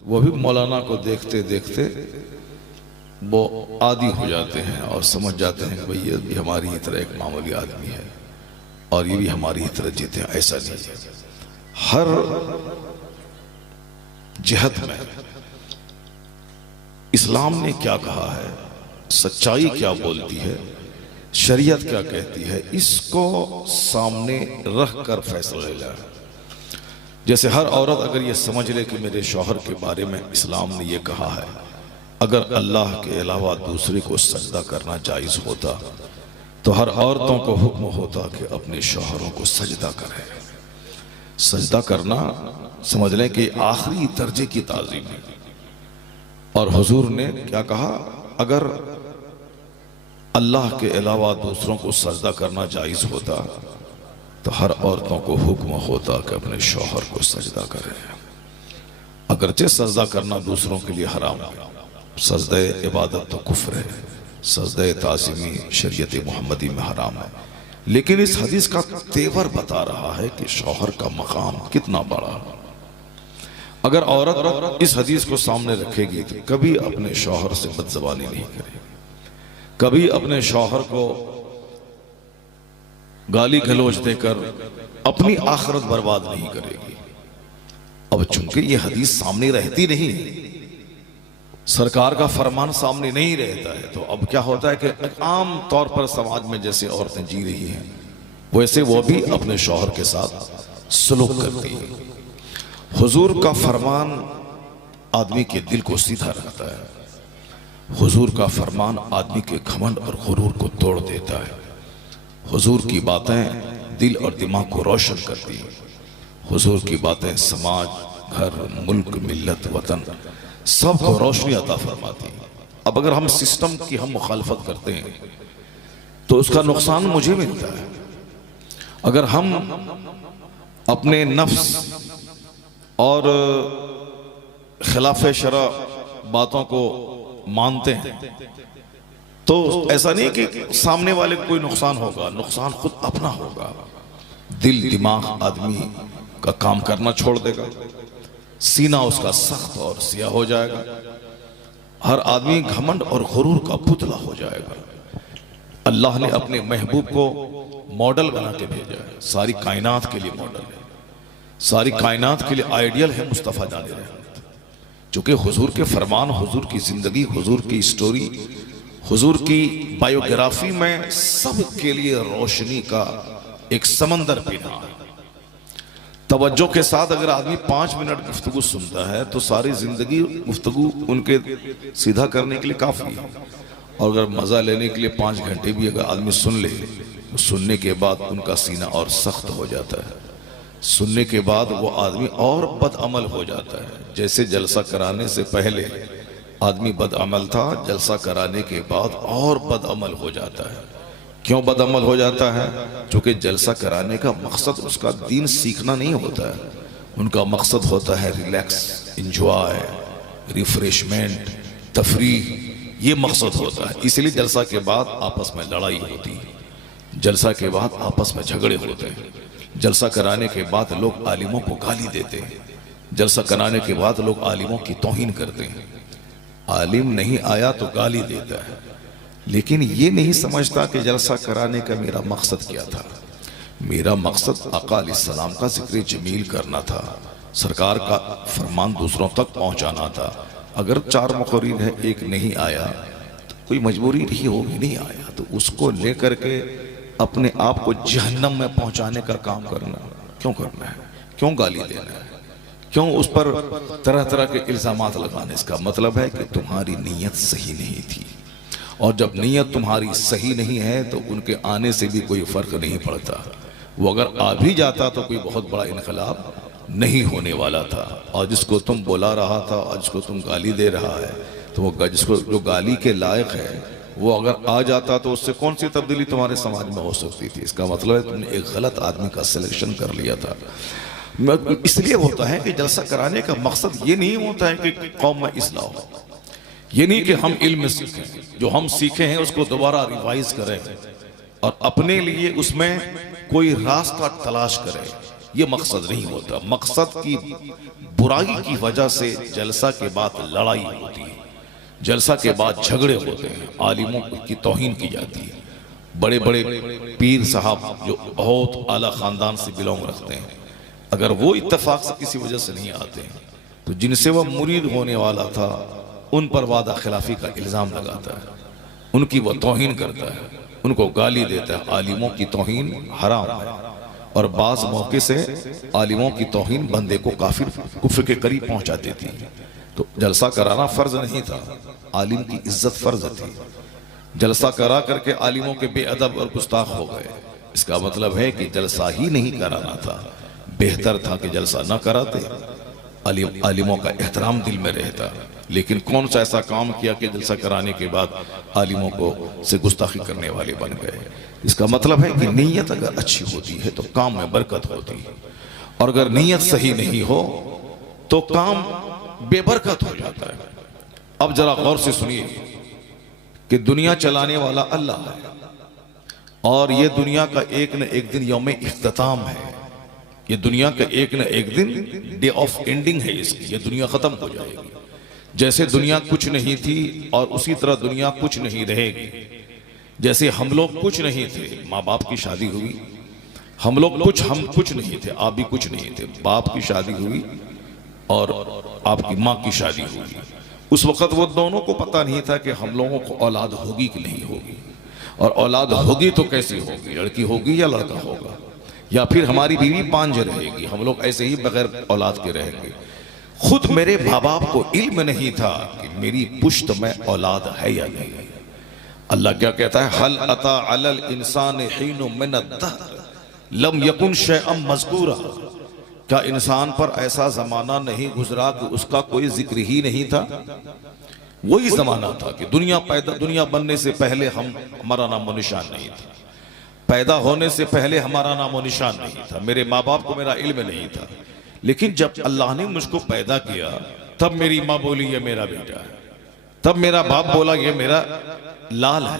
वो भी मौलाना को देखते देखते वो आदी हो जाते हैं और समझ जाते हैं कि भाई ये भी हमारी ही तरह एक मामूली आदमी है और ये भी हमारी ही तरह जीते हैं। ऐसा नहीं है। हर जिहत में इस्लाम ने क्या कहा है, सच्चाई क्या बोलती है, शरीयत क्या कहती है, इसको सामने रख कर फैसला लेना है। जैसे हर औरत अगर ये समझ ले कि मेरे शौहर के बारे में इस्लाम ने ये कहा है, अगर अल्लाह के अलावा दूसरे को सजदा करना जायज़ होता तो हर औरतों को हुक्म होता कि अपने शौहरों को सजदा करें। सजदा करना समझ लें कि आखिरी दर्जे की ताज़ीम है। और हुजूर ने क्या कहा, अगर अल्लाह के अलावा दूसरों को सजदा करना जायज़ होता तो हर औरतों को हुक्म होता कि अपने शौहर को सजदा करें। अगरचे सजदा करना दूसरों के लिए हराम है, सजदे इबादत तो कुफ्र है, सजदे ताज़ीमी शरीयत मोहम्मदी में हराम है, लेकिन इस हदीस का तेवर बता रहा है कि शौहर का मकाम कितना बड़ा है। अगर औरत इस हदीस को सामने रखेगी तो कभी अपने शौहर से बदज़बानी नहीं करेगी, कभी अपने शौहर को गाली गलौज देकर अपनी आखिरत बर्बाद नहीं करेगी। अब चूंकि ये हदीस सामने रहती नहीं है, सरकार का फरमान सामने नहीं रहता है, तो अब क्या होता है कि आम तौर पर समाज में जैसे औरतें जी रही हैं वैसे वो भी अपने शौहर के साथ सलूक करती है। हुजूर का फरमान आदमी के दिल को सीधा रखता है। हुजूर का फरमान आदमी के घमंड और गुरूर को तोड़ देता है। हुजूर की बातें दिल और दिमाग को रोशन करती हैं। हुजूर की बातें समाज, घर, मुल्क, मिल्लत, वतन सबको रोशनी अता फरमाती हैं। अब अगर हम सिस्टम की हम मुखालफत करते हैं तो उसका नुकसान मुझे मिलता है। अगर हम अपने नफ्स और खिलाफ शरा बातों को मानते हैं तो ऐसा नहीं कि सामने वाले को कोई नुकसान होगा, नुकसान खुद अपना होगा। दिल दिमाग आदमी का काम करना छोड़ देगा, सीना उसका सख्त और सिया हो जाएगा, हर आदमी घमंड और गुरूर का पुतला हो जाएगा। अल्लाह ने अपने महबूब को मॉडल बना के भेजा है, सारी कायनात के लिए मॉडल है, सारी कायनात के लिए आइडियल है मुस्तफ़ा जाने रहमत। चूंकि हुजूर के फरमान, हुजूर की जिंदगी, हुजूर की स्टोरी, हुजूर की बायोग्राफी में सब के लिए रोशनी का एक समंदर पीना है। तवज्जो के साथ अगर आदमी 5 मिनट गुफ्तगू सुनता है तो सारी जिंदगी गुफ्तगू उनके सीधा करने के लिए काफी है। और अगर मजा लेने के लिए 5 घंटे भी अगर आदमी सुन ले तो सुनने के बाद उनका सीना और सख्त हो जाता है। सुनने के बाद वो आदमी और बदअमल हो जाता है। जैसे जलसा कराने से पहले आदमी बदअमल था, जलसा कराने के बाद और बदअमल हो जाता है। क्यों बदअमल हो जाता है? क्योंकि जलसा कराने का मकसद उसका दीन सीखना नहीं होता है, उनका मकसद होता है रिलैक्स, इंजॉय, रिफ्रेशमेंट, तफरीह, ये मकसद होता है। इसलिए जलसा के बाद आपस में लड़ाई होती है, जलसा के बाद आपस में झगड़े होते हैं, जलसा कराने के बाद लोग आलिमों को गाली देते हैं, जलसा कराने के बाद लोग आलिमों की तौहीन करते हैं। आलिम नहीं आया तो गाली देता है, लेकिन ये नहीं समझता कि जलसा कराने का मेरा मकसद क्या था। मेरा मकसद आका अलैहिस्सलाम का जिक्र जमील करना था, सरकार का फरमान दूसरों तक पहुंचाना था। अगर 4 मुकर्रिर है, एक नहीं आया तो कोई मजबूरी रही होगी, नहीं आया तो उसको लेकर के अपने आप को जहन्नम में पहुंचाने का काम करना क्यों करना है? क्यों गाली देना है? क्यों उस पर तरह तरह के इल्जामात लगाने? इसका मतलब है कि तुम्हारी नीयत सही नहीं थी, और जब नीयत तुम्हारी सही नहीं है तो उनके आने से भी कोई फर्क नहीं पड़ता। वो अगर आ भी जाता तो कोई बहुत बड़ा इनकलाब नहीं होने वाला था। और जिसको तुम बुला रहा था और जिसको तुम गाली दे रहा है तो वो जिसको जो गाली के लायक है वो अगर आ जाता तो उससे कौन सी तब्दीली तुम्हारे समाज में हो सकती थी? इसका मतलब है तुमने एक गलत आदमी का सिलेक्शन कर लिया था। इसलिए होता है कि जलसा कराने का मकसद ये नहीं होता है कि कौम में इस्लाह हो, ये नहीं कि हम इल्म सीखें, जो हम सीखे हैं उसको दोबारा रिवाइज करें और अपने लिए उसमें कोई रास्ता तलाश करें। ये मकसद नहीं होता। मकसद की बुराई की वजह से जलसा के बाद लड़ाई होती है, जलसा के बाद झगड़े होते हैं, आलिमों की तौहीन की जाती है। बड़े बड़े पीर साहब जो बहुत आला खानदान से बिलोंग रखते हैं, अगर वो इत्तेफाक से किसी वजह से नहीं आते हैं तो जिनसे वह मुरीद होने वाला था उन पर वादा खिलाफी का इल्ज़ाम लगाता है, उनकी वह तौहीन करता है, उनको गाली देता है। आलिमों की तौहीन हराम है और बाज़ मौके से आलिमों की तौहीन बंदे को काफिर कुफ्र के करीब पहुंचा देती है। तो जलसा कराना फर्ज नहीं था, आलिम की इज्जत फर्ज थी। जलसा करा करके आलिमों के बेअदब और गुस्ताख हो गए, इसका मतलब है कि जलसा ही नहीं कराना था, बेहतर था कि जलसा न कराते, आलिमों का एहतराम दिल में रहता। लेकिन कौन सा ऐसा काम किया कि जलसा कराने के बाद आलिमों को से गुस्ताखी करने वाले बन गए। इसका मतलब है कि नीयत अगर अच्छी होती है तो काम में बरकत होती है, और अगर नीयत सही नहीं हो तो काम बेबरकत हो जाता है। अब जरा गौर से सुनिए कि दुनिया चलाने वाला अल्लाह है और ये दुनिया का एक न एक दिन यौम इख्तिताम है। ये दुनिया का एक न एक दिन डे ऑफ एंडिंग है इसकी, ये दुनिया खत्म हो जाएगी। जैसे दुनिया कुछ नहीं थी और उसी तरह दुनिया कुछ नहीं रहेगी। जैसे हम लोग कुछ नहीं थे, माँ बाप की शादी हुई, हम कुछ नहीं थे, आप भी कुछ नहीं थे, बाप की शादी हुई और आपकी माँ की शादी हुई। उस वक्त वो दोनों को पता नहीं था कि हम लोगों को औलाद होगी कि नहीं होगी, और औलाद होगी तो कैसी होगी, लड़की होगी या लड़का होगा, या फिर हमारी बीवी पांज रहेगी, हम लोग ऐसे ही बगैर औलाद के रहेंगे। खुद मेरे माँ बाप को इल्म नहीं था कि मेरी पुश्त में औलाद है या नहीं। अल्लाह क्या कहता है, हल अता अलल इंसान हीनु मिन अद्दहर लम यकुन शैअन मज़कूरा। क्या इंसान पर ऐसा जमाना नहीं गुजरा कि उसका कोई जिक्र ही नहीं था। वही जमाना था कि दुनिया बनने से पहले हमारा नामो निशान नहीं था, पैदा होने से पहले हमारा नामो निशान नहीं था, मेरे माँ बाप को मेरा इल्म नहीं था। लेकिन जब अल्लाह ने मुझको पैदा किया तब मेरी माँ बोली ये मेरा बेटा है, तब मेरा बाप बोला ये मेरा लाल है।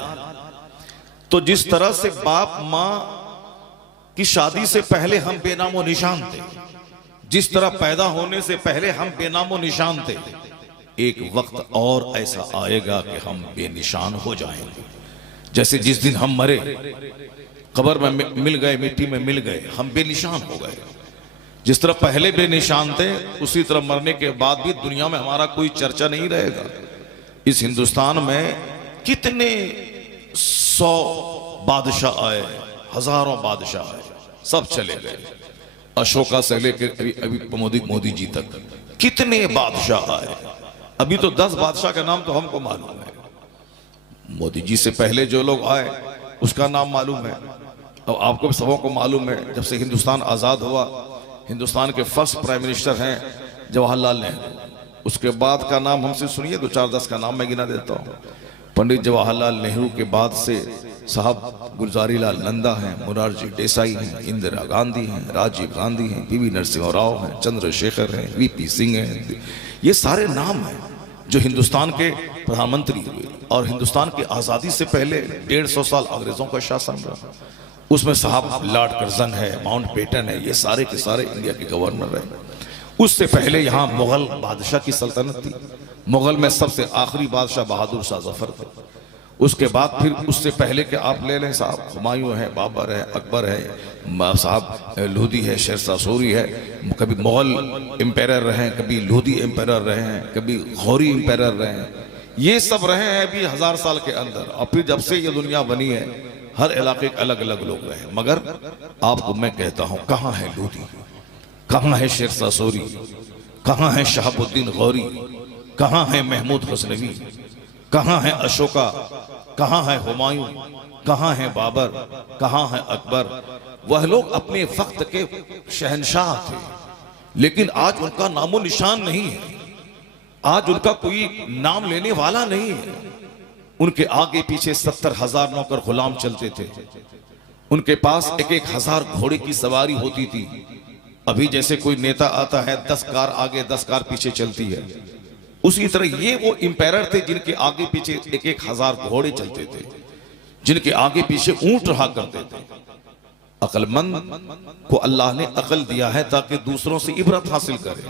तो जिस तरह से बाप माँ की शादी से पहले हम बेनामो निशान थे, जिस तरह पैदा होने से पहले हम बेनामो निशान थे, एक वक्त और ऐसा आएगा कि हम बेनिशान हो जाएंगे। जैसे जिस दिन हम मरे, कब्र में मिल गए, मिट्टी में मिल गए, हम बेनिशान हो गए। जिस तरह पहले बेनिशान थे उसी तरह मरने के बाद भी दुनिया में हमारा कोई चर्चा नहीं रहेगा। इस हिंदुस्तान में कितने 100 बादशाह आए, हजारों बादशाह आए, सब चले गए। अशोका से लेकर अभी मोदी जी तक कितने बादशाह आए। अभी तो 10 बादशाह का नाम तो हमको मालूम है, मोदी जी से पहले जो लोग आए उसका नाम मालूम है, और आपको सबों को मालूम है जब से हिंदुस्तान आज़ाद हुआ, हिंदुस्तान के फर्स्ट प्राइम मिनिस्टर हैं जवाहरलाल नेहरू। उसके बाद का नाम हमसे सुनिए, 2 4 10 का नाम मैं गिना देता हूँ। पंडित जवाहरलाल नेहरू के बाद से साहब गुलजारी लाल नंदा हैं, मोरारजी देसाई हैं, इंदिरा गांधी हैं, राजीव गांधी हैं, पीवी नरसिम्हा राव हैं, चंद्रशेखर हैं, वीपी सिंह हैं। ये सारे नाम हैं जो हिंदुस्तान के प्रधानमंत्री हुए। और हिंदुस्तान की आज़ादी से पहले 150 साल अंग्रेजों का शासन रहा, उसमें साहब लॉर्ड कर्जन है, माउंट बेटन है, ये सारे के सारे इंडिया के गवर्नर है। उससे पहले यहाँ मुगल बादशाह की सल्तनत थी, मुगल में सबसे आखिरी बादशाह बहादुर शाह जफर थे। उसके बाद फिर उससे पहले के आप ले लें साहब, हुमायूं है, बाबर है, अकबर है, साहब लोधी है, शेरशाह सूरी है, कभी मुगल एम्पायर रहे हैं, कभी लोधी एम्पायर रहे हैं, कभी गौरी एम्पायर रहे हैं। ये सब रहे हैं अभी 1000 साल के अंदर। और फिर जब से ये दुनिया बनी है हर इलाके के अलग अलग लोग रहे। मगर आपको मैं कहता हूं, कहां है लोधी, कहां है शेरशाह सूरी, कहां है शहाबुद्दीन गौरी, कहां है महमूद गजनवी, कहां है अशोका, कहां है हुमायूं, कहां है बाबर, कहां है अकबर। वह लोग अपने वक्त के शहंशाह थे, लेकिन आज उनका नामो निशान नहीं है, आज उनका कोई नाम लेने वाला नहीं है। उनके आगे पीछे 70,000 नौकर गुलाम चलते थे, उनके पास 1,000 घोड़े की सवारी होती थी। अभी जैसे कोई नेता आता है 10 कार आगे 10 कार पीछे चलती है, उसी तरह ये वो इंपायर थे जिनके आगे पीछे 1,000 घोड़े चलते थे, जिनके आगे पीछे ऊंट रहा करते थे। अक्लमंद को अल्लाह ने अकल दिया है ताकि दूसरों से इबरत हासिल करे,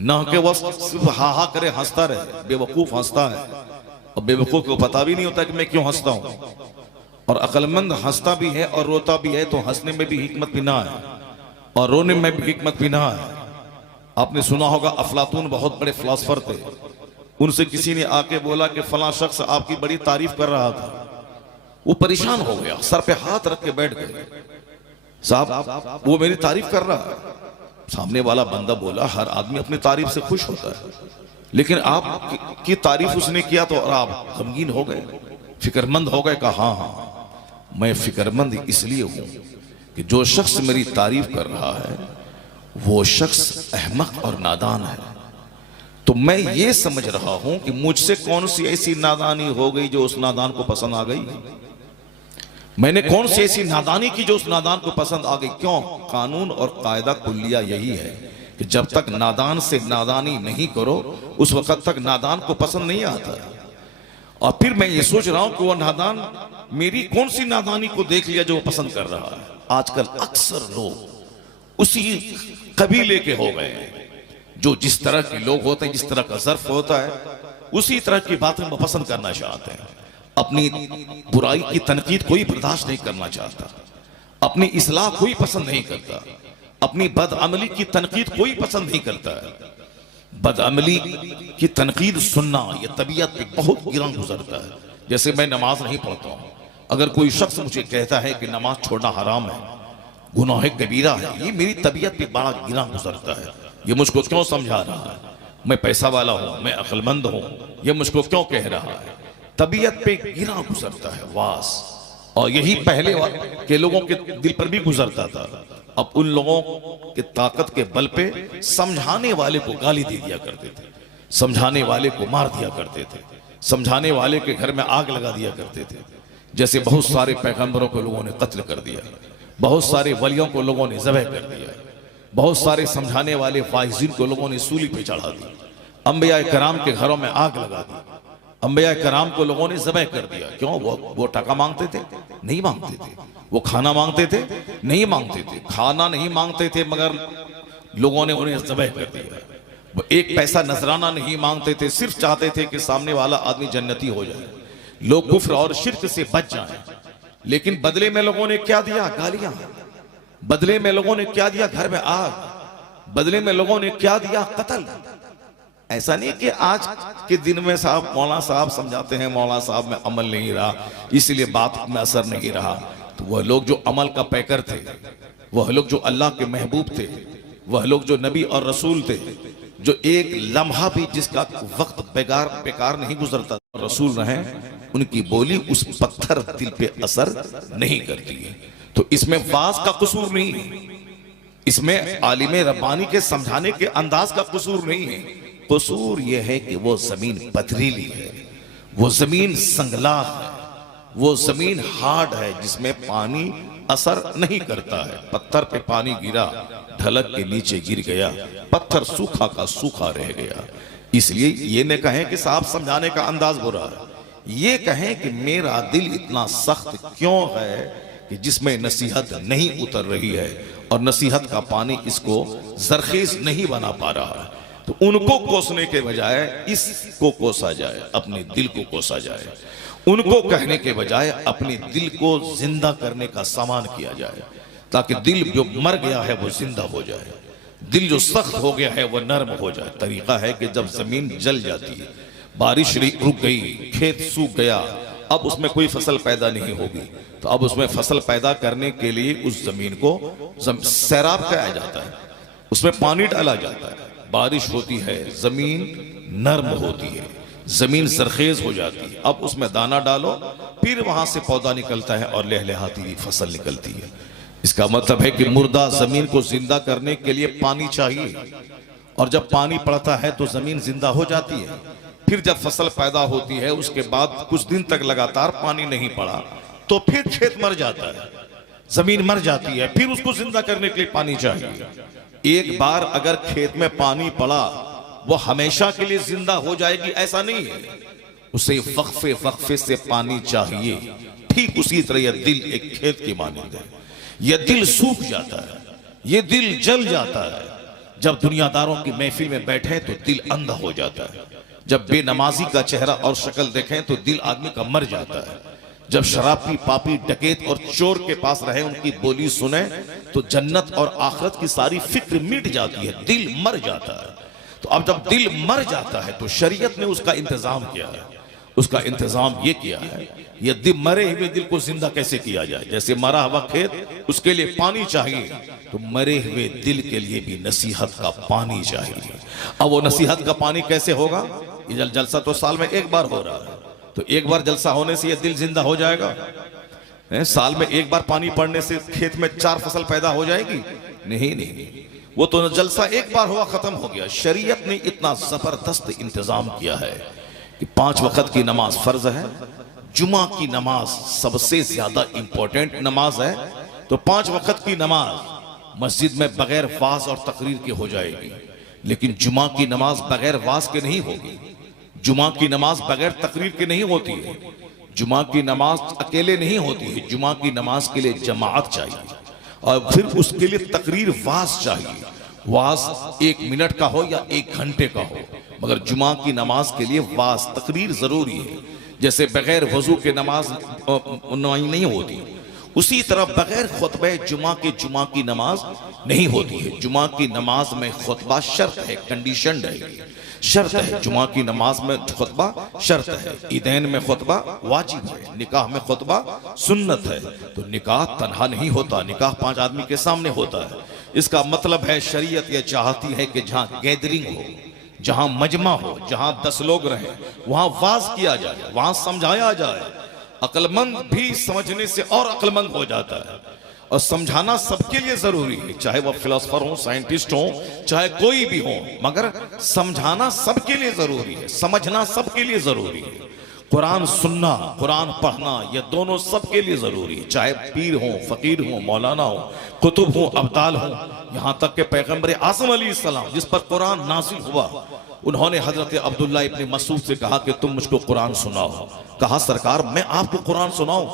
ना कि वह सिर्फ हा हा करे हंसता रहे। बेवकूफ हंसता है और बेवकूफ को पता भी नहीं होता कि मैं क्यों हंसता हूं, और अक्लमंद हंसता भी है और रोता भी है, तो हंसने में भी हिकमत बिना है और रोने में भी हिकमत बिना है। आपने सुना होगा अफलातून बहुत बड़े फिलोसफर थे, उनसे किसी ने आके बोला कि फलां शख्स आपकी बड़ी तारीफ कर रहा था, वो परेशान हो गया, सर पे हाथ रख के बैठ गए, साहब वो मेरी तारीफ कर रहा है। सामने वाला बंदा बोला हर आदमी अपनी तारीफ से खुश होता है, लेकिन आप की तारीफ उसने किया तो आप गमगीन हो गए, फिक्रमंद हो गए। कहा हाँ मैं फिक्रमंद इसलिए हूं कि जो शख्स मेरी तारीफ कर रहा है वो शख्स अहमक और नादान है, तो मैं ये समझ रहा हूं कि मुझसे कौन सी ऐसी नादानी हो गई जो उस नादान को पसंद आ गई। मैंने कौन सी ऐसी नादानी की जो उस नादान को पसंद आ गई। क्यों? कानून और कायदा कुल्लिया यही है कि जब तक नादान से नादानी नहीं करो उस वक्त तक नादान को पसंद नहीं आता। और फिर मैं ये सोच रहा हूं कि वह नादान मेरी कौन सी नादानी को देख लिया जो वो पसंद कर रहा है। आजकल अक्सर लोग उसी कबीले के हो गए हैं, जो जिस तरह के लोग होते हैं, जिस तरह का ज़र्फ होता है, उसी तरह की बातें वो पसंद करना चाहते हैं। अपनी बुराई की तनकीद कोई बर्दाश्त नहीं करना चाहता, अपनी इस्लाह कोई पसंद नहीं करता, अपनी बदअमली की तनकीद कोई पसंद नहीं करता है। बदअमली की तनकीद सुनना यह तबीयत पे बहुत गिरा गुजरता है। जैसे मैं नमाज नहीं पढ़ता हूं, अगर कोई शख्स मुझे कहता है कि नमाज छोड़ना हराम है, गुनाह कबीरा है, ये मेरी तबीयत पे बड़ा गिरा गुजरता है। ये मुझको क्यों समझा रहा है? मैं पैसा वाला हूं, मैं अक्लमंद हूं, ये मुझको क्यों कह रहा है? तबीयत पे गिरा गुजरता है वास। और यही पहले के लोगों के दिल पर भी गुजरता था। अब उन लोगों के ताकत के बल पे समझाने वाले को गाली दे दिया करते थे, समझाने वाले को मार दिया करते थे, समझाने वाले के घर में आग लगा दिया करते थे। जैसे बहुत सारे पैगंबरों को लोगों ने कत्ल कर दिया, बहुत सारे वलियों को लोगों ने ज़बह कर दिया, बहुत सारे समझाने वाले फाइजीन को लोगों ने सूली पे चढ़ा दी, अंबिया कराम के घरों में आग लगा दी, अंबिया कराम को लोगों ने ज़बह कर दिया। क्यों? वो टका मांगते थे? नहीं मांगते थे। वो खाना मांगते थे? नहीं मांगते थे। खाना नहीं मांगते थे मगर लोगों ने उन्हें ज़बह कर दिया। वो एक पैसा नजराना नहीं मांगते थे, सिर्फ चाहते थे कि सामने वाला आदमी जन्नती हो जाए, लोग कुफ्र और शिर्क से बच जाएं। लेकिन बदले में लोगों ने क्या दिया? गालियां। बदले में लोगों ने क्या दिया? घर में आग। बदले में लोगों ने क्या दिया? कत्ल। ऐसा नहीं कि आज के दिन में साहब मौलाना साहब समझाते हैं, मौलाना साहब में अमल नहीं रहा इसलिए बात में असर नहीं रहा। तो वह लोग जो अमल का पैकर थे, वह लोग जो अल्लाह के महबूब थे, वह लोग जो नबी और रसूल थे, जो एक लम्हा भी जिसका वक्त बेकार नहीं गुजरता, रसूल रहे, उनकी बोली उस पत्थर दिल पे असर नहीं करती है। तो इसमें वाज का कसूर नहीं है, इसमें आलिम रब्बानी के समझाने के अंदाज का कसूर नहीं है। कसूर यह है कि वो जमीन पथरीली है, वो जमीन संगला है, वो जमीन हार्ड है जिसमें पानी असर नहीं करता है। पत्थर पे पानी गिरा, ढलक के नीचे गिर गया, पत्थर सूखा का सूखा रह गया। इसलिए ये न कहें कि साहब समझाने का अंदाज बुरा है, ये कहें कि मेरा दिल इतना सख्त क्यों है कि जिसमें नसीहत नहीं उतर रही है और नसीहत का पानी इसको जरखेज नहीं बना पा रहा है। तो उनको कोसने के बजाय इसको कोसा जाए, अपने दिल को कोसा जाए। उनको कहने के बजाय अपने दिल को जिंदा करने का सामान किया जाए, ताकि दिल जो मर गया है वो जिंदा हो जाए, दिल जो सख्त हो गया है वो नरम हो जाए। तरीका है कि जब जमीन जल जाती है, बारिश रुक गई, खेत सूख गया, अब उसमें कोई फसल पैदा नहीं होगी, तो अब उसमें फसल पैदा करने के लिए उस जमीन को सैराब किया जाता है, उसमें पानी डाला जाता है, बारिश होती है, जमीन नर्म होती है, जमीन सरखेज हो जाती है। अब उसमें दाना डालो, फिर वहां से पौधा निकलता है और लहलहाती हुई फसल निकलती है। इसका मतलब है कि मुर्दा जमीन को जिंदा करने के लिए पानी चाहिए, और जब पानी पड़ता है तो जमीन जिंदा हो जाती है। फिर जब फसल पैदा होती है उसके बाद कुछ दिन तक लगातार पानी नहीं पड़ा तो फिर खेत मर जाता है, जमीन मर जाती है, फिर उसको जिंदा करने के लिए पानी चाहिए। एक बार अगर खेत में पानी पड़ा वो हमेशा के लिए जिंदा हो जाएगी ऐसा नहीं है, उसे वक्फे वक्फे से पानी चाहिए। ठीक उसी तरह यह दिल एक खेत की मानंद है, यह दिल सूख जाता है, यह दिल जल जाता है। जब दुनियादारों की महफिल में बैठे तो दिल अंधा हो जाता है। जब बेनमाजी का चेहरा और शक्ल देखें तो दिल आदमी का मर जाता है। जब शराबी, पापी, डकैत और चोर के पास रहे, उनकी बोली सुने तो जन्नत और आखिरत की सारी फिक्र मिट जाती है, दिल मर जाता है। तो अब जब दिल मर जाता है तो शरीयत ने उसका इंतजाम किया है। उसका इंतजाम ये किया है, ये दिल, मरे हुए दिल को जिंदा कैसे किया जाए। जैसे मरा हुआ खेत, उसके लिए पानी चाहिए, तो मरे हुए दिल के लिए भी नसीहत का पानी चाहिए। अब वो नसीहत का पानी कैसे होगा? ये जलसा तो साल में एक बार हो रहा है, तो एक बार जलसा होने से ये दिल जिंदा हो जाएगा? साल में एक बार पानी पड़ने से खेत में 4 फसल पैदा हो जाएगी? नहीं नहीं, वो तो जलसा एक बार हुआ, खत्म हो गया। शरीयत ने इतना जबरदस्त इंतजाम किया है कि 5 वक्त की नमाज फर्ज है। जुमा की नमाज सबसे ज्यादा इंपॉर्टेंट नमाज है। तो 5 वक्त की नमाज मस्जिद में बगैर वाज और तकरीर के हो जाएगी, लेकिन जुमा की नमाज बगैर वाज के नहीं होगी। जुमा की नमाज बगैर तकरीर के नहीं होती है। जुमा की नमाज अकेले नहीं होती है। जुमा की नमाज के लिए जमात चाहिए और फिर उसके लिए तकरीर, वाज चाहिए। वाज 1 मिनट का हो या 1 घंटे का हो, मगर जुमा की नमाज के लिए वाज, तकरीर जरूरी है। जैसे बगैर वजू के नमाज नहीं होती, उसी तरह बगैर खुतबे जुमा की नमाज नहीं होती है। जुमा की नमाज में खुतबा शर्त है, कंडीशन है, शर्त है। जुमा की नमाज में खुतबा शर्त है। ईदैन में खुतबा वाजिब है। निकाह में खुतबा सुन्नत है। तो निकाह तन्हा नहीं होता, निकाह 5 आदमी के सामने होता है। इसका मतलब है शरीयत यह चाहती है कि जहां गैदरिंग हो, जहां मजमा हो, जहां 10 लोग रहे, वहां वाज किया जाए, वहां समझाया जाए। अक्लमंद भी समझने से और अक्लमंद हो जाता है। और समझाना सबके लिए जरूरी है, चाहे वह फिलोसफर हो, साइंटिस्ट हो, चाहे कोई भी हो, मगर समझाना सबके लिए जरूरी है, समझना सबके लिए जरूरी है। कुरान सुनना, कुरान पढ़ना, ये दोनों सबके लिए जरूरी है। चाहे पीर हो, फकीर हो, मौलाना हो, कुतुब हो, अब्दाल हो, यहां तक के पैगंबर आज़म अलैहिस्सलाम जिस पर कुरान नाज़िल हुआ, उन्होंने हजरत अब्दुल्ला इब्न मसूद से कहा कि तुम मुझको कुरान सुनाओ। कहा सरकार मैं आपको कुरान सुनाऊं,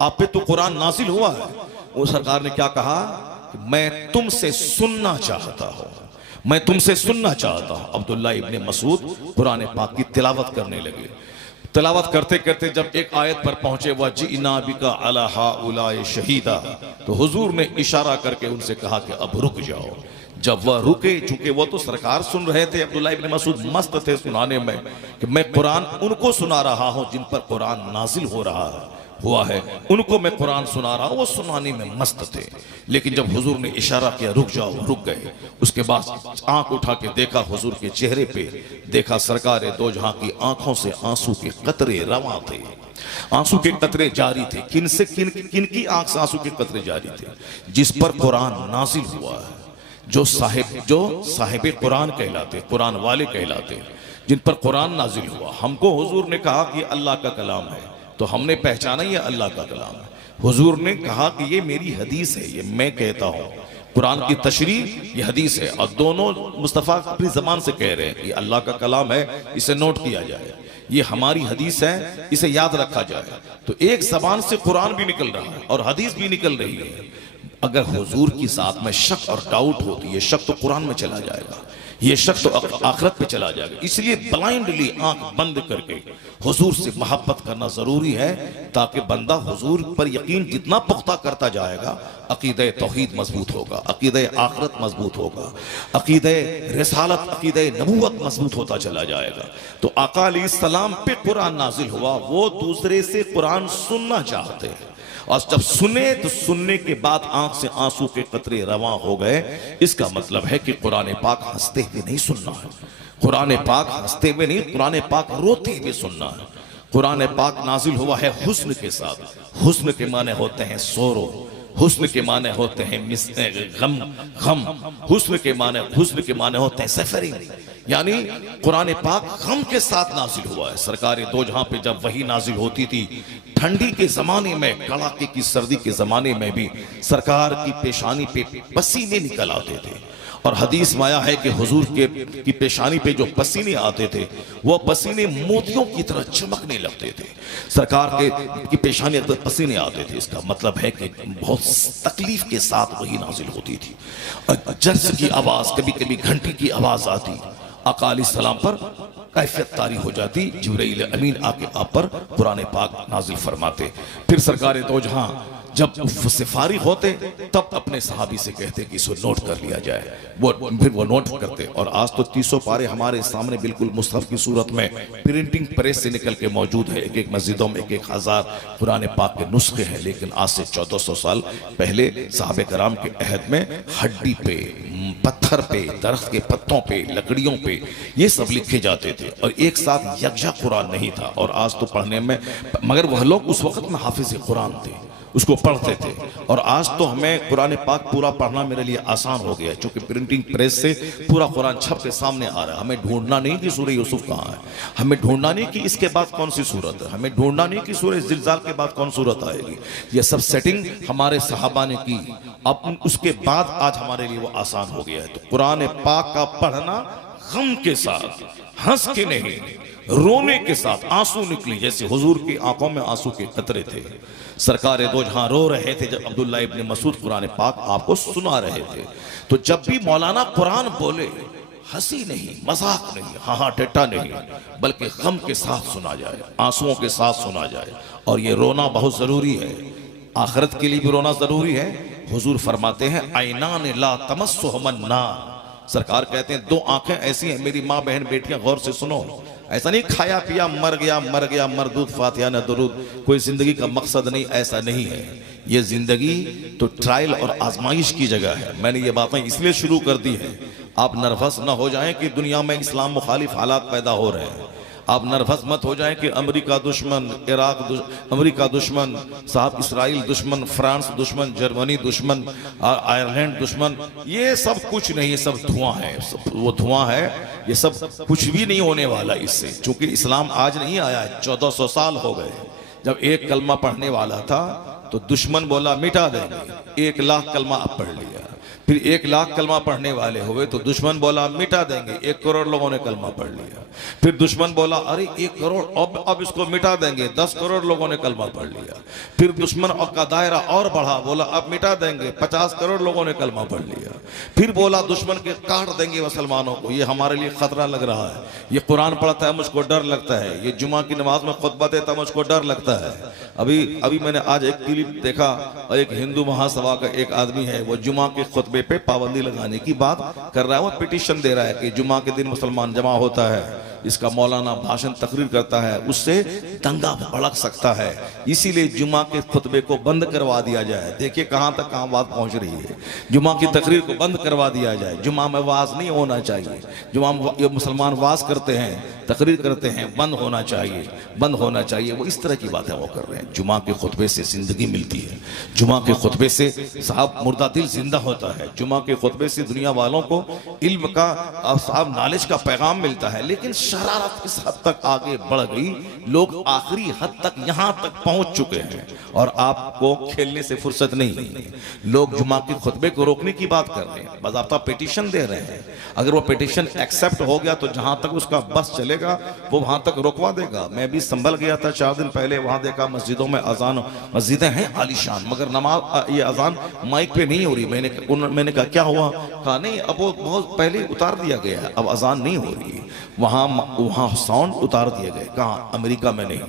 आप पे तो कुरान नाज़िल हुआ है। वो सरकार ने क्या कहा? मैं तुमसे सुनना चाहता हूं, मैं तुमसे सुनना चाहता हूं। अब्दुल्ला इब्न मसूद कुरान पाक की तिलावत करने लगे। तिलावत करते करते जब एक आयत पर पहुंचे, वह जिना बिका अला हाउलाए शहीदा, तो हुजूर ने इशारा करके उनसे कहा कि अब रुक जाओ। जब वह रुके, चूंकि वो तो सरकार सुन रहे थे, अब्दुल्ला इब्न मसूद मस्त थे सुनाने में कि मैं कुरान उनको सुना रहा हूं जिन पर कुरान नाजिल हो रहा हुआ है, उनको मैं कुरान सुना रहा हूं, वो सुनाने में मस्त थे। लेकिन जब हुजूर ने इशारा किया रुक जाओ, रुक गए। उसके बाद आंख उठा के देखा हुजूर के चेहरे पे, देखा सरकार दो जहां की आंखों से आंसू के कतरे रवां थे, आंसू के कतरे जारी थे। किन की आंख से आंसू के कतरे जारी थे? जिस पर कुरान नाजिल हुआ है, जो साहिब कुरान कहलाते, कुरान वाले कहलाते, जिन पर कुरान नाजिल हुआ। हमको हुजूर ने कहा कि अल्लाह का कलाम है, तो हमने पहचाना ये अल्लाह का कलाम है। हुजूर ने कहा कि ये मेरी हदीस है, ये मैं कहता हूँ, कुरान की तशरीह ये हदीस है। और दोनों मुस्तफ़ा अपनी जबान से कह रहे हैं कि अल्लाह का कलाम है, इसे नोट किया जाए, ये हमारी हदीस है, इसे याद रखा जाए। तो एक जबान से कुरान भी निकल रहा है और हदीस भी निकल रही है। अगर हुजूर की साथ में शक और डाउट हो तो ये शक तो कुरान में चला जाएगा, ये शक तो आखिरत पे चला जाएगा। इसलिए ब्लाइंडली आंख बंद करके हुजूर से मोहब्बत करना जरूरी है, ताकि बंदा हुजूर पर यकीन जितना पुख्ता करता जाएगा, अकीदे तौहीद मजबूत होगा, अकीदे आखिरत मजबूत होगा, अकीदे रिसालत, अकीदे नबूवत मजबूत होता चला जाएगा। तो आका अलैहिस्सलाम पे कुरान नाजिल हुआ, वो दूसरे से कुरान सुनना चाहते हैं, और जब सुने तो सुनने के बाद आंख से आंसू के कतरे रवां हो गए। इसका मतलब है कि कुरान पाक हंसते हुए नहीं सुनना है, कुरान पाक हंसते हुए नहीं, कुरान पाक रोते हुए सुनना है। कुरान पाक नाजिल हुआ है हुस्न के साथ। हुस्न के माने होते हैं सोरो, हुस्न के माने होते हैं गम, हुस्न के माने होते हैं सफरिंग, यानी कुरान पाक गम के साथ नाजिल हुआ है। सरकार दो जहां पे जब वही नाजिल होती थी, ठंडी के जमाने में, कड़ाके की सर्दी के जमाने में भी सरकार की पेशानी पे पसीने निकल आते थे और हदीस में आया है कि हुजूर की पेशानी पे जो पसीने आते थे वो पसीने मोतियों की तरह चमकने लगते थे। सरकार की पेशानी पर पसीने आते थे, इसका मतलब है कि बहुत तकलीफ के साथ वही नाजिल होती थी। और जर्स की आवाज, कभी कभी घंटी की आवाज आती, आका अलैहिस्सलाम पर कैफियत तारी हो जाती, जिब्राइल अमीन आके आप पर कुरान पाक नाजिल फरमाते। फिर सरकार दो जहां जब से फारिग होते तब अपने सहाबी से कहते कि इसको नोट कर लिया जाए, फिर वो नोट करते। और आज तो 300 पारे हमारे सामने बिल्कुल मुस्तहफ की सूरत में प्रिंटिंग प्रेस से निकल के मौजूद है। एक एक मस्जिदों में 1,000 कुरान पाक के नुस्खे हैं। लेकिन आज से 1400 साल पहले साहबे कराम के अहद में हड्डी पे, पत्थर पे, दरख्त के पत्तों पे, लकड़ियों पे ये सब लिखे जाते थे और एक साथ यकजा कुरान नहीं था। और आज तो पढ़ने में, मगर वह लोग उस वक्त में हाफिज कुरान थे, उसको पढ़ते थे। और आज तो हमें कुरान पाक पूरा पढ़ना मेरे लिए आसान हो गया है, क्योंकि प्रिंटिंग प्रेस से पूरा कुरान छप के सामने आ रहा है। हमें ढूंढना नहीं कि सूरह यूसुफ कहाँ है, हमें ढूंढना नहीं कि इसके बाद कौन सी सूरत है, हमें ढूंढना नहीं कि सूरह ज़िलज़ाल के बाद कौन सूरत आएगी। यह सब सेटिंग हमारे सहाबा ने की, अब उसके बाद आज हमारे लिए वो आसान हो गया है। तो कुरान पाक का पढ़ना गम के साथ, हंस के नहीं, रोने के साथ, आंसू निकली जैसे हुजूर की आंखों में आंसू के कतरे थे। सरकार दो जहां रो रहे थे जब अब्दुल्ला इब्न मसूद कुरान पाक आपको सुना रहे थे। तो जब भी मौलाना कुरान बोले, हंसी नहीं, मजाक नहीं, हाँ टेटा नहीं, बल्कि गम के साथ सुना जाए, आंसुओं के साथ सुना जाए। और ये रोना बहुत जरूरी है, आखिरत के लिए भी रोना जरूरी है। हुजूर फरमाते हैं ऐनान ला तमस्सुहुमुन नार, सरकार कहते हैं 2 आंखें ऐसी हैं, मेरी माँ बहन बेटियां गौर से सुनो, ऐसा नहीं खाया पिया मर गया मरदूद फातिहा न दुरूद, कोई जिंदगी का मकसद नहीं, ऐसा नहीं है। ये जिंदगी तो ट्रायल और आजमाइश की जगह है। मैंने ये बातें इसलिए शुरू कर दी है, आप नर्वस ना हो जाएं कि दुनिया में इस्लाम मुखालिफ हालात पैदा हो रहे हैं। आप नर्वस मत हो जाएं कि अमेरिका दुश्मन, अमेरिका दुश्मन, साहब इसराइल दुश्मन, फ्रांस दुश्मन, जर्मनी दुश्मन, आयरलैंड दुश्मन। ये सब कुछ नहीं, ये सब धुआं है, वो धुआं है, ये सब कुछ भी नहीं होने वाला इससे। चूंकि इस्लाम आज नहीं आया है, 1400 साल हो गए। जब एक कलमा पढ़ने वाला था तो दुश्मन बोला मिटा देंगे, 1 लाख कलमा अब पढ़ लिया। फिर 1 लाख कलमा पढ़ने वाले हुए तो दुश्मन बोला मिटा देंगे, 1 करोड़ लोगों ने कलमा पढ़ लिया। फिर दुश्मन बोला अरे 1 करोड़, अब इसको मिटा देंगे, 10 करोड़ लोगों ने कलमा पढ़ लिया। फिर दुश्मन का दायरा और बढ़ा, बोला अब मिटा देंगे, 50 करोड़ लोगों ने कलमा पढ़ लिया। फिर बोला दुश्मन के काट देंगे मुसलमानों को, ये हमारे लिए खतरा लग रहा है, ये कुरान पढ़ता है मुझको डर लगता है, ये जुमा की नमाज में खुतबा देता है मुझको डर लगता है। अभी मैंने आज एक क्लिप देखा, और एक हिंदू महासभा का एक आदमी है, वो जुमा के खुतबे पे पाबंदी लगाने की बात कर रहा है। वो पिटीशन दे रहा है कि जुमा के दिन मुसलमान जमा होता है, इसका मौलाना भाषण तकरीर करता है, उससे दंगा भड़क सकता है, इसीलिए जुमा के खुतबे को बंद करवा दिया जाए। देखिए कहां तक बात पहुंच रही है, जुमा की तकरीर को बंद करवा दिया जाए। जुमा में वाज नहीं होना चाहिए, जुमा में मुसलमान वाज करते हैं, तकरीर करते हैं, बंद होना चाहिए, बंद होना चाहिए। वो इस तरह की बातें वो कर रहे हैं। जुमा के खुतबे से जिंदगी मिलती है, जुमा के खुतबे से साहब मुर्दा दिल जिंदा होता है, जुमा के खुतबे से दुनिया वालों को इल्म का साहब नॉलेज का पैगाम मिलता है। लेकिन शरारत इस हद तक आगे बढ़ गई, लोग आखिरी हद तक यहां तक पहुंच चुके हैं और आपको खेलने से फुर्सत नहीं। लोग जुमा के खुतबे को रोकने की बात कर रहे हैं, बाज़ाब्ता पिटीशन दे रहे हैं। अगर वो पिटीशन एक्सेप्ट हो गया तो जहां तक उसका बस चलेगा वो वहां तक रोकवा देगा। मैं भी संभल गया था 4 दिन पहले, वहां देखा मस्जिदों में अजान, मस्जिदें हैं आलीशान, मगर नमाज ये अजान माइक पे नहीं हो रही। मैंने कहा क्या हुआ, कहा नहीं अब वो बहुत पहले उतार दिया गया है, अब अजान नहीं हो रही। वहां साउंड उतार दिए गए। कहाँ? अमेरिका में नहीं,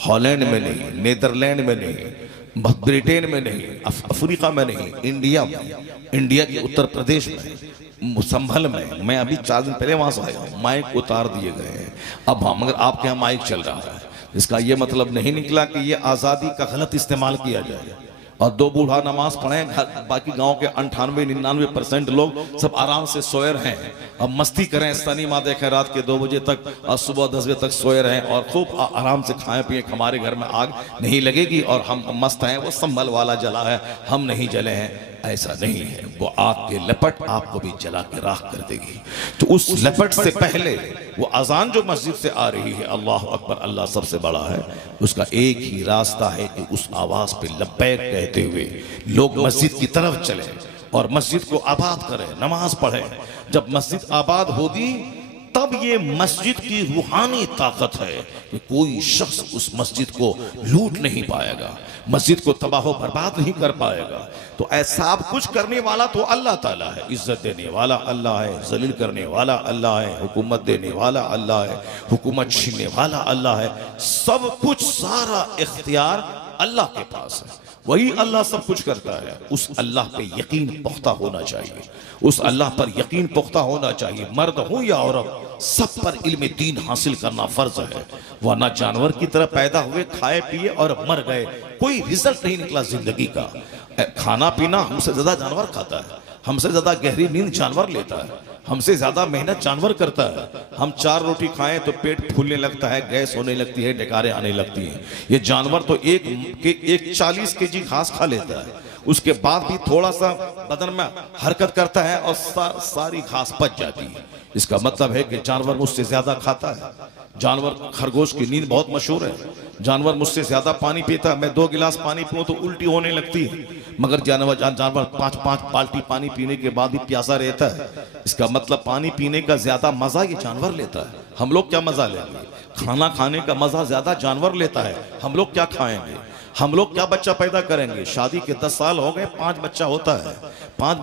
हॉलैंड में नहीं, नीदरलैंड में नहीं, ब्रिटेन में नहीं, अफ्रीका में नहीं, इंडिया में, इंडिया के उत्तर प्रदेश में, संभल में। मैं अभी 4 दिन पहले वहां से आया हूं, माइक उतार दिए गए हैं। अब हाँ, मगर आपके यहाँ माइक चल रहा है, इसका ये मतलब नहीं निकला कि ये आज़ादी का गलत इस्तेमाल किया जाए। और 2 बूढ़ा नमाज पढ़े, बाकी गांव के 98-99% लोग सब आराम से सोए रहें, अब मस्ती करें, सिनेमा देखें रात के 2 बजे तक और सुबह 10 बजे तक सोए रहें और खूब आराम से खाएं पिए। हमारे घर में आग नहीं लगेगी और हम मस्त हैं, वो संभल वाला जला है, हम नहीं जले हैं, ऐसा नहीं है। वो आग के लपट आपको भी जला के राख कर देगी। तो उस लपट से पहले वो अजान जो मस्जिद से आ रही है, अल्लाह अकबर, अल्लाह सबसे बड़ा है, उसका एक ही रास्ता है कि उस आवाज पे लब्बैक कहते हुए लोग मस्जिद की तरफ चले और मस्जिद को आबाद करें, नमाज पढ़ें। जब मस्जिद आबाद होगी तब ये मस्जिद की रूहानी ताकत है कि कोई शख्स उस मस्जिद को लूट नहीं पाएगा, मस्जिद को तबाह बर्बाद नहीं कर पाएगा। तो ऐसा कुछ करने वाला तो अल्लाह ताला है, इज्जत देने वाला अल्लाह है, जलील करने वाला अल्लाह है, हुकूमत देने वाला अल्लाह है, हुकूमत छीनने वाला अल्लाह है। सब कुछ, सारा इख्तियार अल्लाह के पास है, वही अल्लाह सब कुछ करता है। उस अल्लाह पे यकीन पुख्ता होना चाहिए, उस अल्लाह पर यकीन पुख्ता होना चाहिए। मर्द हो या औरत, सब पर इल्म दीन हासिल करना फर्ज है, वरना जानवर की तरह पैदा हुए, खाए पिए और मर गए, कोई रिजल्ट नहीं निकला जिंदगी का। खाना पीना हमसे ज्यादा जानवर खाता है, हमसे ज्यादा गहरी नींद जानवर लेता है, हमसे ज्यादा मेहनत जानवर करता है। हम 4 रोटी खाएं तो पेट फूलने लगता है, गैस होने लगती है, डकारें आने लगती हैं। ये जानवर तो एक 40 केजी घास खा लेता है, उसके बाद भी थोड़ा सा बदन में हरकत करता है और सारी घास पच जाती है। इसका मतलब है कि जानवर मुझसे ज्यादा खाता है। जानवर, खरगोश की नींद बहुत मशहूर है, जानवर मुझसे ज्यादा पानी पीता है। मैं 2 गिलास पानी पीऊं तो उल्टी होने लगती है, मगर जानवर 5-5 बाल्टी पानी पीने के बाद भी प्यासा रहता है। इसका मतलब पानी पीने का ज्यादा मजा ये जानवर लेता है, हम लोग क्या मजा लेंगे? खाना खाने का मजा ज्यादा जानवर लेता है, हम लोग क्या खाएंगे? हम लोग क्या बच्चा पैदा करेंगे? शादी के 10 साल हो गए, 5 बच्चा होता है। 5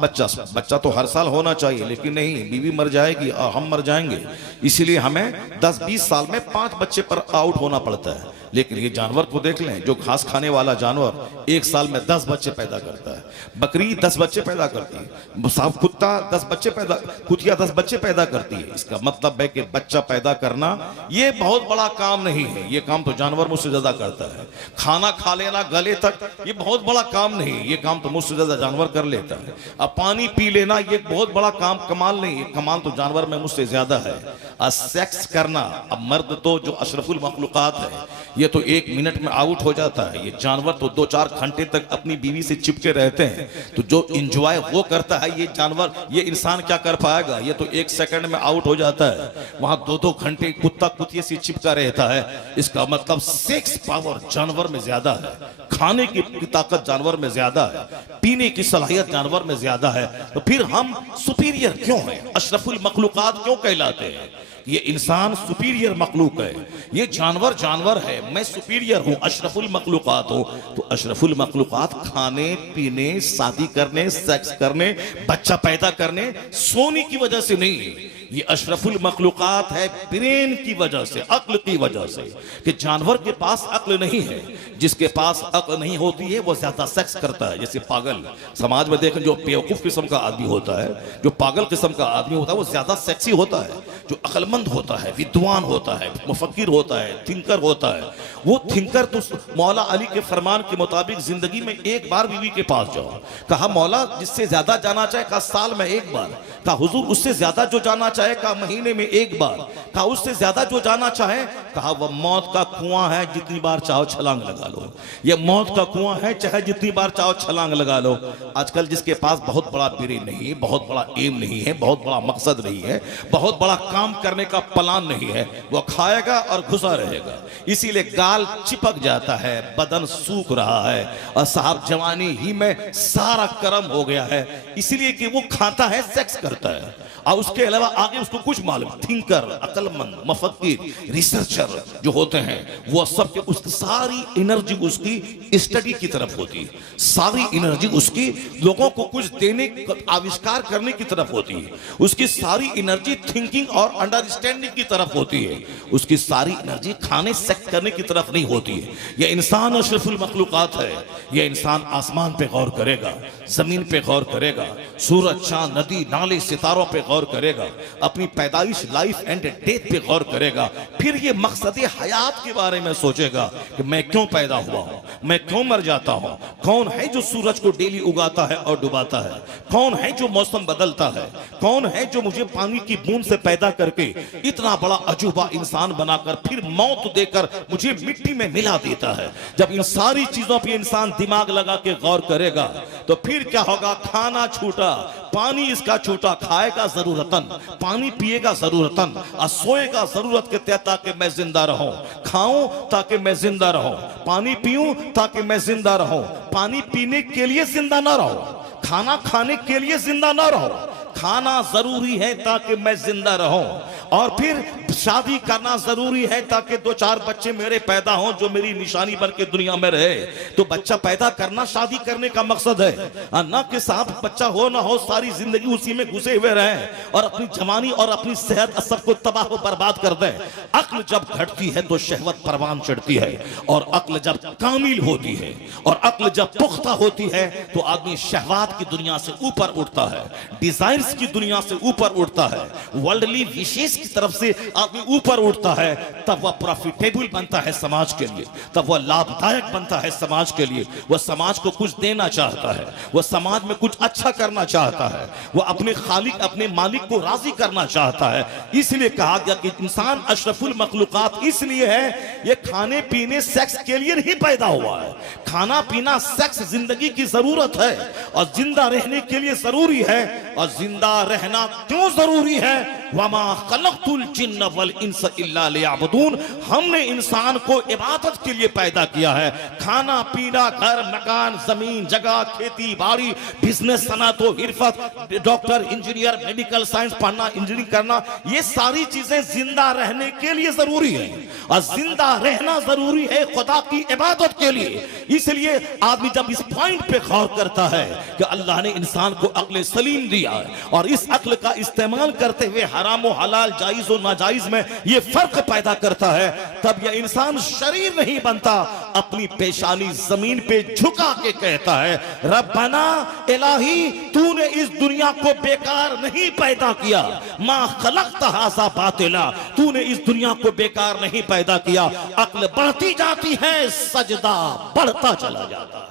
बच्चा तो हर साल होना चाहिए, लेकिन नहीं, बीवी मर जाएगी और हम मर जाएंगे, इसीलिए हमें 10-20 साल में 5 बच्चे पर आउट होना पड़ता है। लेकिन ये जानवर को देख लें, जो घास खाने वाला जानवर 1 साल में 10 बच्चे पैदा करता है, बकरी 10 बच्चे पैदा करती है, साफ कुत्ता 10 बच्चे पैदा, कुतिया 10 बच्चे पैदा करती है। इसका मतलब है कि बच्चा पैदा करना ये बहुत बड़ा काम नहीं है, ये काम तो जानवर मुझसे ज्यादा करता है। खाना खा लेना गले तक ये बहुत बड़ा काम नहीं है, ये काम तो मुझसे ज्यादा जानवर कर लेता है। अब पानी पी लेना ये बहुत बड़ा काम, कमाल नहीं, ये कमाल तो जानवर में मुझसे ज्यादा है। और सेक्स करना, अब मर्द तो जो अशरफुल मखलूकात है ये तो 1 मिनट में आउट हो जाता है, ये जानवर तो 2-4 घंटे तक अपनी बीवी से चिपके रहते हैं। तो जो इंजॉय वो करता है, ये जानवर, ये इंसान क्या कर पाएगा? ये तो 1 सेकंड में आउट हो जाता है, वहां 2-2 घंटे कुत्ता कुतिये से चिपका रहता है। इसका मतलब सेक्स पावर जानवर में ज्यादा है, खाने की ताकत जानवर में ज्यादा है, पीने की सलाहियत जानवर में ज्यादा है। तो फिर हम सुपीरियर क्यों हैं? अशरफुल मखलूकात क्यों कहलाते हैं? ये इंसान सुपीरियर मखलूक है, ये जानवर जानवर है, मैं सुपीरियर हूं, अशरफुल मखलूकात हूं। तो अशरफुल मखलूकात खाने पीने, शादी करने, सेक्स करने, बच्चा पैदा करने, सोने की वजह से नहीं, ये अशरफुल मखलूकात है ब्रेन की वजह से, अक्ल की वजह से। कि जानवर के पास अक्ल नहीं है, जिसके पास अक्ल नहीं होती है वो ज्यादा सेक्स करता है। जैसे पागल, समाज में देखें, जो बेवकूफ किस्म का आदमी होता है, जो पागल किस्म का आदमी होता है, वो ज्यादा सेक्सी होता है। जो अक्लमंद होता है, विद्वान होता है, मुफक्किर होता है, थिंकर होता है, वो थिंकर तो मौला अली के फरमान के मुताबिक जिंदगी में 1 बार बीवी के पास जाओ। कहा मौला जिससे ज्यादा जाना चाहे, कहा साल में 1 बार। कहा हुजूर उससे ज्यादा जो जाना चाहे, कहा महीने में 1 बार। कहा उससे ज्यादा जो जाना चाहे, कहा वह मौत का कुआं है, जितनी बार चाहो छलांग लगा लो। ये मौत का कुआं है, चाहे जितनी बार चाहो छलांग लगा लो। आजकल जिसके पास बहुत बड़ा ब्रेन नहीं है, बहुत बड़ा एम नहीं है, बहुत बड़ा मकसद नहीं है, बहुत बड़ा काम करने का प्लान नहीं है, वह खाएगा और घुसा रहेगा। इसीलिए गाल चिपक जाता है, बदन सूख रहा है, और साहब जवानी ही में सारा कर्म हो गया है, इसलिए कि वो खाता है, सेक्स करता है, और उसके अलावा आगे उसको कुछ मालूम। थिंकर, अक्लमंद, मुफक्किर, रिसर्चर जो होते हैं, वो सब के उसकी सारी एनर्जी उसकी स्टडी की तरफ होती है, सारी एनर्जी उसकी लोगों को कुछ देने, आविष्कार करने की तरफ होती है, उसकी सारी एनर्जी थिंकिंग और अंडरस्टैंडिंग की तरफ होती है, उसकी सारी एनर्जी खाने सेक्स करने की तरफ नहीं होती है। यह इंसान अशरफुल मखलूकात है, यह इंसान आसमान पे गौर करेगा, जमीन पे गौर करेगा, सूरज, चांद, नदी, नाले, सितारों पे गौर करेगा, अपनी पैदाइश, लाइफ एंड डेथ पे गौर करेगा, फिर ये मकसद हयात के बारे में सोचेगा कि मैं क्यों पैदा हुआ हूं, मैं क्यों मर जाता हूं, कौन है जो सूरज को डेली उगाता है और डुबाता है, कौन है जो मौसम बदलता है, कौन है जो मुझे पानी की बूंद से पैदा करके इतना बड़ा अजूबा इंसान बनाकर फिर मौत देकर मुझे मिट्टी में मिला देता है। जब इन सारी चीजों पर इंसान दिमाग लगा के गौर करेगा तो फिर क्या होगा? खाना छूटा, पानी इसका छूटा, खाएगा जरूरतन, पानी पिएगा जरूरतन, और सोएगा जरूरत के तहत ताकि मैं जिंदा रहूं, खाऊं ताकि मैं जिंदा रहूं, पानी पीऊं ताकि मैं जिंदा रहूं, पानी पीने के लिए जिंदा ना रहूं, खाना खाने के लिए जिंदा ना रहो, खाना जरूरी है ताकि मैं जिंदा रहूं, और फिर शादी करना जरूरी है ताकि 2-4 बच्चे मेरे पैदा हों जो मेरी निशानी बन के दुनिया में रहे। तो बच्चा पैदा करना शादी करने का मकसद है, ना कि साहब बच्चा हो ना हो सारी जिंदगी उसी में घुसे हुए रहें और अपनी जवानी और अपनी सेहत सबको तबाह व बर्बाद कर दें। अक्ल जब घटती है तो शहवत परवान चढ़ती है, और अक्ल जब कामिल होती है और अक्ल जब पुख्ता होती है तो आदमी शहवात की दुनिया से ऊपर उठता है, डिजायर्स की दुनिया से ऊपर उठता है, वर्ल्डली विशेष की तरफ से आदमी ऊपर उठता है। तब वह प्रॉफिटेबल बनता है समाज के लिए, तब वह लाभदायक बनता है समाज के लिए। वह समाज को कुछ देना चाहता है, वह समाज में कुछ अच्छा करना चाहता है, वह अपने खालिक अपने मालिक को राजी करना चाहता है। इसलिए कहा गया कि इंसान अशरफुल मखलूकात इसलिए है, ये खाने पीने सेक्स के लिए नहीं पैदा हुआ है। खाना पीना सेक्स जिंदगी की जरूरत है और जिंदा रहने के लिए जरूरी है। और जिंदा रहना क्यों जरूरी है? वमा खलक़तुल जिन्न वल इंस इल्ला लियअबुदून, हमने इंसान को इबादत के लिए पैदा किया है। खाना पीना, घर मकान, जमीन जगह, खेती बाड़ी, बिजनेस, सनअत व हिरफत, डॉक्टर इंजीनियर, मेडिकल साइंस पढ़ना, इंजीनियरिंग करना, ये सारी चीजें जिंदा रहने के लिए जरूरी है। और जिंदा रहना जरूरी है खुदा की इबादत के लिए। इसलिए आदमी जब इस पॉइंट पे गौर करता है कि अल्लाह ने इंसान को अक्ल सलीम दिया है और इस अक्ल का इस्तेमाल करते हुए हराम और हलाल, जायज और नाजायज में ये फर्क पैदा करता है, तब यह इंसान शरीर नहीं बनता, अपनी पेशानी जमीन पे झुका के कहता है, रब्बना इलाही, तूने इस दुनिया को बेकार नहीं पैदा किया, मा खलक़त हाज़ा बातिला, तूने इस दुनिया को बेकार नहीं पैदा किया। अक्ल बढ़ती जाती है, सजदा बढ़ता चला जाता है।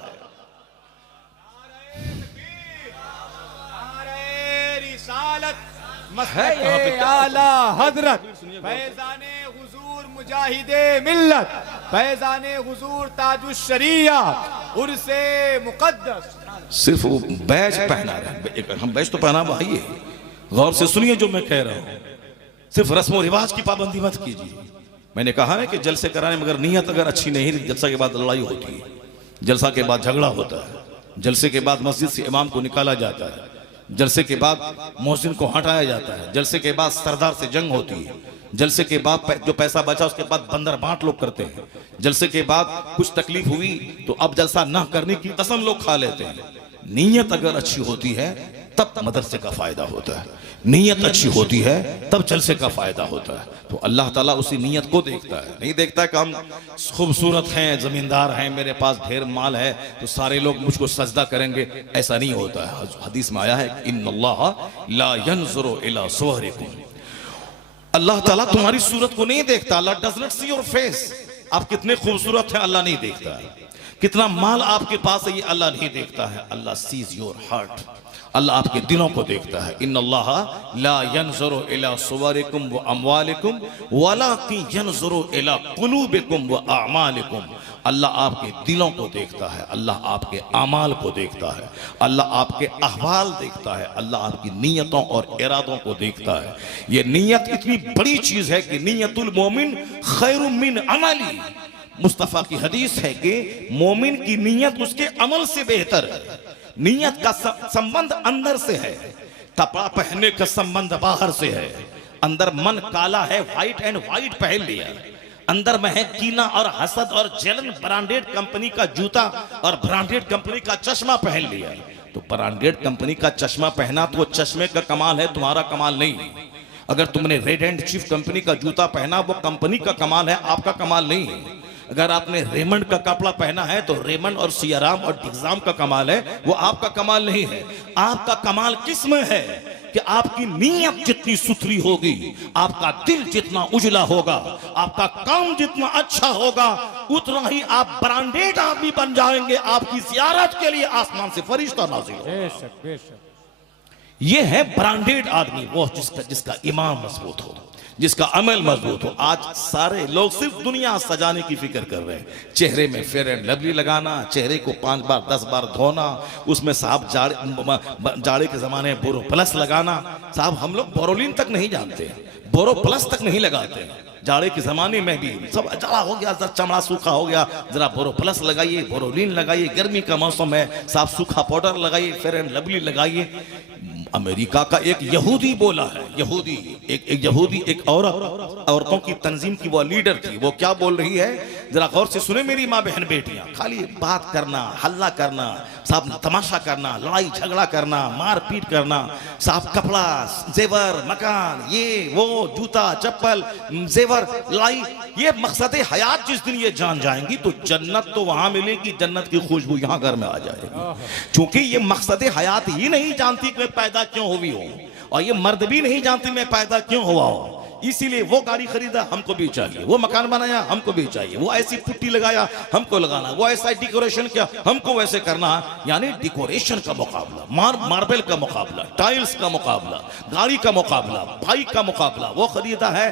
आला हजरत फैज़ाने हुजूर मुजाहिदे मिल्लत, फैज़ाने हुजूर ताजुश शरिया, उर्से मुक़द्दस। सिर्फ वो बैज पहना है, हम बैज तो पहना भाई, गौर से सुनिए जो मैं कह रहा हूं। सिर्फ रस्म और रिवाज की पाबंदी मत कीजिए। मैंने कहा ना कि जलसे कराने मगर नीयत अगर अच्छी नहीं, जलसा के बाद लड़ाई होती है, जलसा के बाद झगड़ा होता है, जलसे के बाद मस्जिद से इमाम को निकाला जाता है, जलसे के बाद मोहसिन को हटाया जाता है, जलसे के बाद सरदार से जंग होती है, जलसे के बाद जो पैसा बचा उसके बाद बंदर बांट लोग करते हैं, जलसे के बाद कुछ तकलीफ हुई तो अब जलसा ना करने की कसम लोग खा लेते हैं। नीयत अगर अच्छी होती है तब मदरसे का फायदा होता है, नीयत अच्छी होती है तब जलसे का फायदा होता है। तो अल्लाह ताला उसी नीयत को देखता है, नहीं देखता कि हम खूबसूरत हैं, जमींदार हैं, मेरे पास ढेर माल है तो सारे लोग मुझको सजदा करेंगे, ऐसा नहीं होता है। हदीस में आया है इन्नल्लाह ला यंजुरु इला सुवरिकुम, अल्लाह ताला तुम्हारी सूरत को नहीं देखता, Allah does not see your face, आप कितने खूबसूरत हैं अल्लाह नहीं देखता है, कितना माल आपके पास है ये अल्लाह नहीं देखता है, अल्लाह सीज योर हार्ट, अल्लाह आपके दिलों को देखता है। इन्नल्लाह ला यंजुरु इला सुवरिकुम व अमवालिकुम वलाकिन यंजुरु इला कुलूबिकुम व अमालिकुम, अल्लाह आपके दिलों को देखता है, अल्लाह आपके अमाल को देखता है, अल्लाह आपके अहवाल देखता है, अल्लाह आपकी नीयतों और इरादों को देखता है। ये नीयत इतनी बड़ी चीज है कि नीयतुल मोमिन खैरुम मिन अमली, मुस्तफा की हदीस है कि मोमिन की नीयत उसके अमल से बेहतर है। नीयत का संबंध अंदर से है, कपड़ा पहनने का संबंध बाहर से है। अंदर मन काला है, व्हाइट एंड व्हाइट पहन लिया, अंदर में है कीना और हसद और जलन, ब्रांडेड कंपनी का जूता और ब्रांडेड कंपनी का चश्मा पहन लिया। तो ब्रांडेड कंपनी का चश्मा पहना तो वो चश्मे का कमाल है, तुम्हारा कमाल नहीं। अगर तुमने रेड एंड चीफ कंपनी का जूता पहना वो कंपनी का कमाल है, आपका कमाल नहीं है। अगर आपने रेमंड का कपड़ा पहना है तो रेमंड और सियाराम और डिग्जाम का कमाल है, वो आपका कमाल नहीं है। आपका कमाल किस में है कि आपकी नीयत जितनी सुथरी होगी, आपका दिल जितना उजला होगा, आपका काम जितना अच्छा होगा, उतना ही आप ब्रांडेड आदमी बन जाएंगे। आपकी ज़ियारत के लिए आसमान से फरिश्ता नाज़िल होगा। बेशक बेशक, ये है ब्रांडेड आदमी, वो जिसका ईमान मजबूत हो, जिसका अमल मजबूत हो। आज सारे लोग सिर्फ दुनिया सजाने की फिक्र कर रहे हैं, चेहरे में फेयर एंड लवली लगाना, चेहरे को 5 बार 10 बार धोना, उसमें साहब जाड़े के जमाने में बोरो प्लस लगाना। साहब हम लोग बोरोलिन तक नहीं जानते, बोरो प्लस तक नहीं लगाते। जाड़े के जमाने में भी सब जाड़ा हो गया, चमड़ा सूखा हो गया, जरा बोरो प्लस लगाइए, बोरोलिन लगाइए, गर्मी का मौसम है, साफ सूखा पाउडर लगाइए, फेयर एंड लवली लगाइए। अमेरिका का एक यहूदी बोला है, यहूदी एक यहूदी एक औरतों की तंजीम की वो लीडर थी, वो क्या बोल रही है जरा गौर से सुने मेरी माँ बहन बेटियां। खाली बात करना, हल्ला करना, साफ तमाशा करना, लड़ाई झगड़ा करना, मारपीट करना, साफ कपड़ा, जेवर, मकान, ये वो, जूता चप्पल, जेवर, लड़ाई, ये मकसद हयात जिस दिन ये जान जाएंगी तो जन्नत तो वहां मिलेगी, जन्नत की खुशबू यहां घर में आ जाएगी। क्योंकि ये मकसद हयात ही नहीं जानती कि मैं पैदा क्यों हुई हूं, और ये मर्द भी नहीं जानती मैं पैदा क्यों हुआ हूं। इसीलिए वो गाड़ी खरीदा, हमको भी चाहिए, वो मकान बनाया, हमको भी चाहिए, वो ऐसी पुट्टी लगाया, हमको लगाना, वो ऐसा डेकोरेशन किया, हमको वैसे करना। यानी डेकोरेशन का मुकाबला, मार्बल का मुकाबला, टाइल्स का मुकाबला, गाड़ी का मुकाबला, बाइक का मुकाबला। वो खरीदा है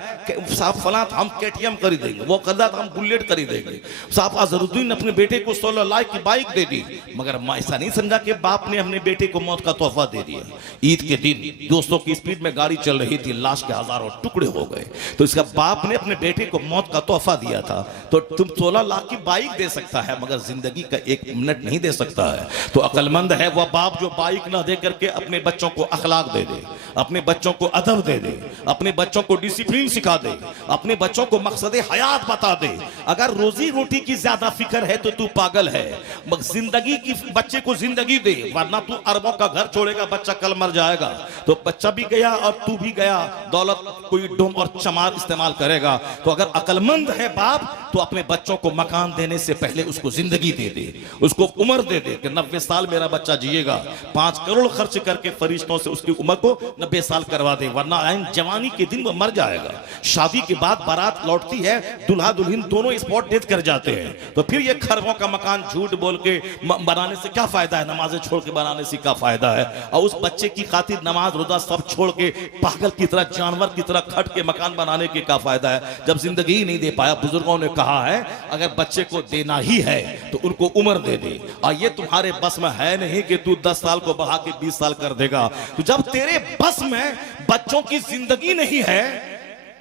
साहब फलां हम केटीएम खरीदेंगे, वो खरीदा हम बुलेट खरीदेंगे। साहब अजहरुद्दीन अपने बेटे को 16 लाख की बाइक दे दी, मगर ऐसा नहीं समझा कि बाप ने अपने बेटे को मौत का तोहफा दे दिया। ईद के दिन 200 की स्पीड में गाड़ी चल रही थी, लाश के हजारों टुकड़े हो गए, तो इसका बाप ने अपने बेटे को मौत का तोहफा दिया था। तो तुम 16 लाख की बाइक दे सकता है मगर जिंदगी का 1 मिनट नहीं दे सकता है। तो अक्लमंद है वह बाप जो बाइक ना दे करके अपने बच्चों को अखलाक दे दे, अपने बच्चों को अदब दे दे, अपने बच्चों को डिसिप्लिन सिखा दे, अपने बच्चों को मकसद हयात बता दे। अगर रोजी रोटी की ज्यादा फिक्र है तो तू पागल है, मगर जिंदगी की बच्चे को जिंदगी दे, वरना तू अरबों का घर छोड़ेगा, बच्चा कल मर जाएगा। तो बच्चा भी गया और तू भी गया, दौलत कोई डोम और चमार इस्तेमाल करेगा। तो अगर अकलमंद है बाप तो अपने बच्चों को मकान देने से पहले उसको जिंदगी दे दे, उसको उम्र दे दे कि 90 साल मेरा बच्चा जिएगा, 5 करोड़ खर्च करके फरिश्तों से उसकी उम्र को 90 साल करवा दे, वरना आइन जवानी के दिन वो मर जाएगा। शादी के बाद बारात लौटती है, दुल्हा दुल्हन दोनों स्पॉट डेथ कर जाते हैं। तो फिर ये खरबों का मकान झूठ बोल के बनाने से क्या फायदा है, नमाजें छोड़ के बनाने से क्या फायदा है। और उस बच्चे की खातिर नमाज रोजा सब छोड़ के पागल की तरह, जानवर की तरह खट के मकान बनाने के क्या फायदा है जब जिंदगी ही नहीं दे पाया। बुजुर्गों ने कहा है अगर बच्चे को देना ही है तो उनको उम्र दे दे, और ये तुम्हारे बस में है नहीं कि तू 10 साल को बढ़ा के 20 साल कर देगा। तो जब तेरे बस में बच्चों की जिंदगी नहीं है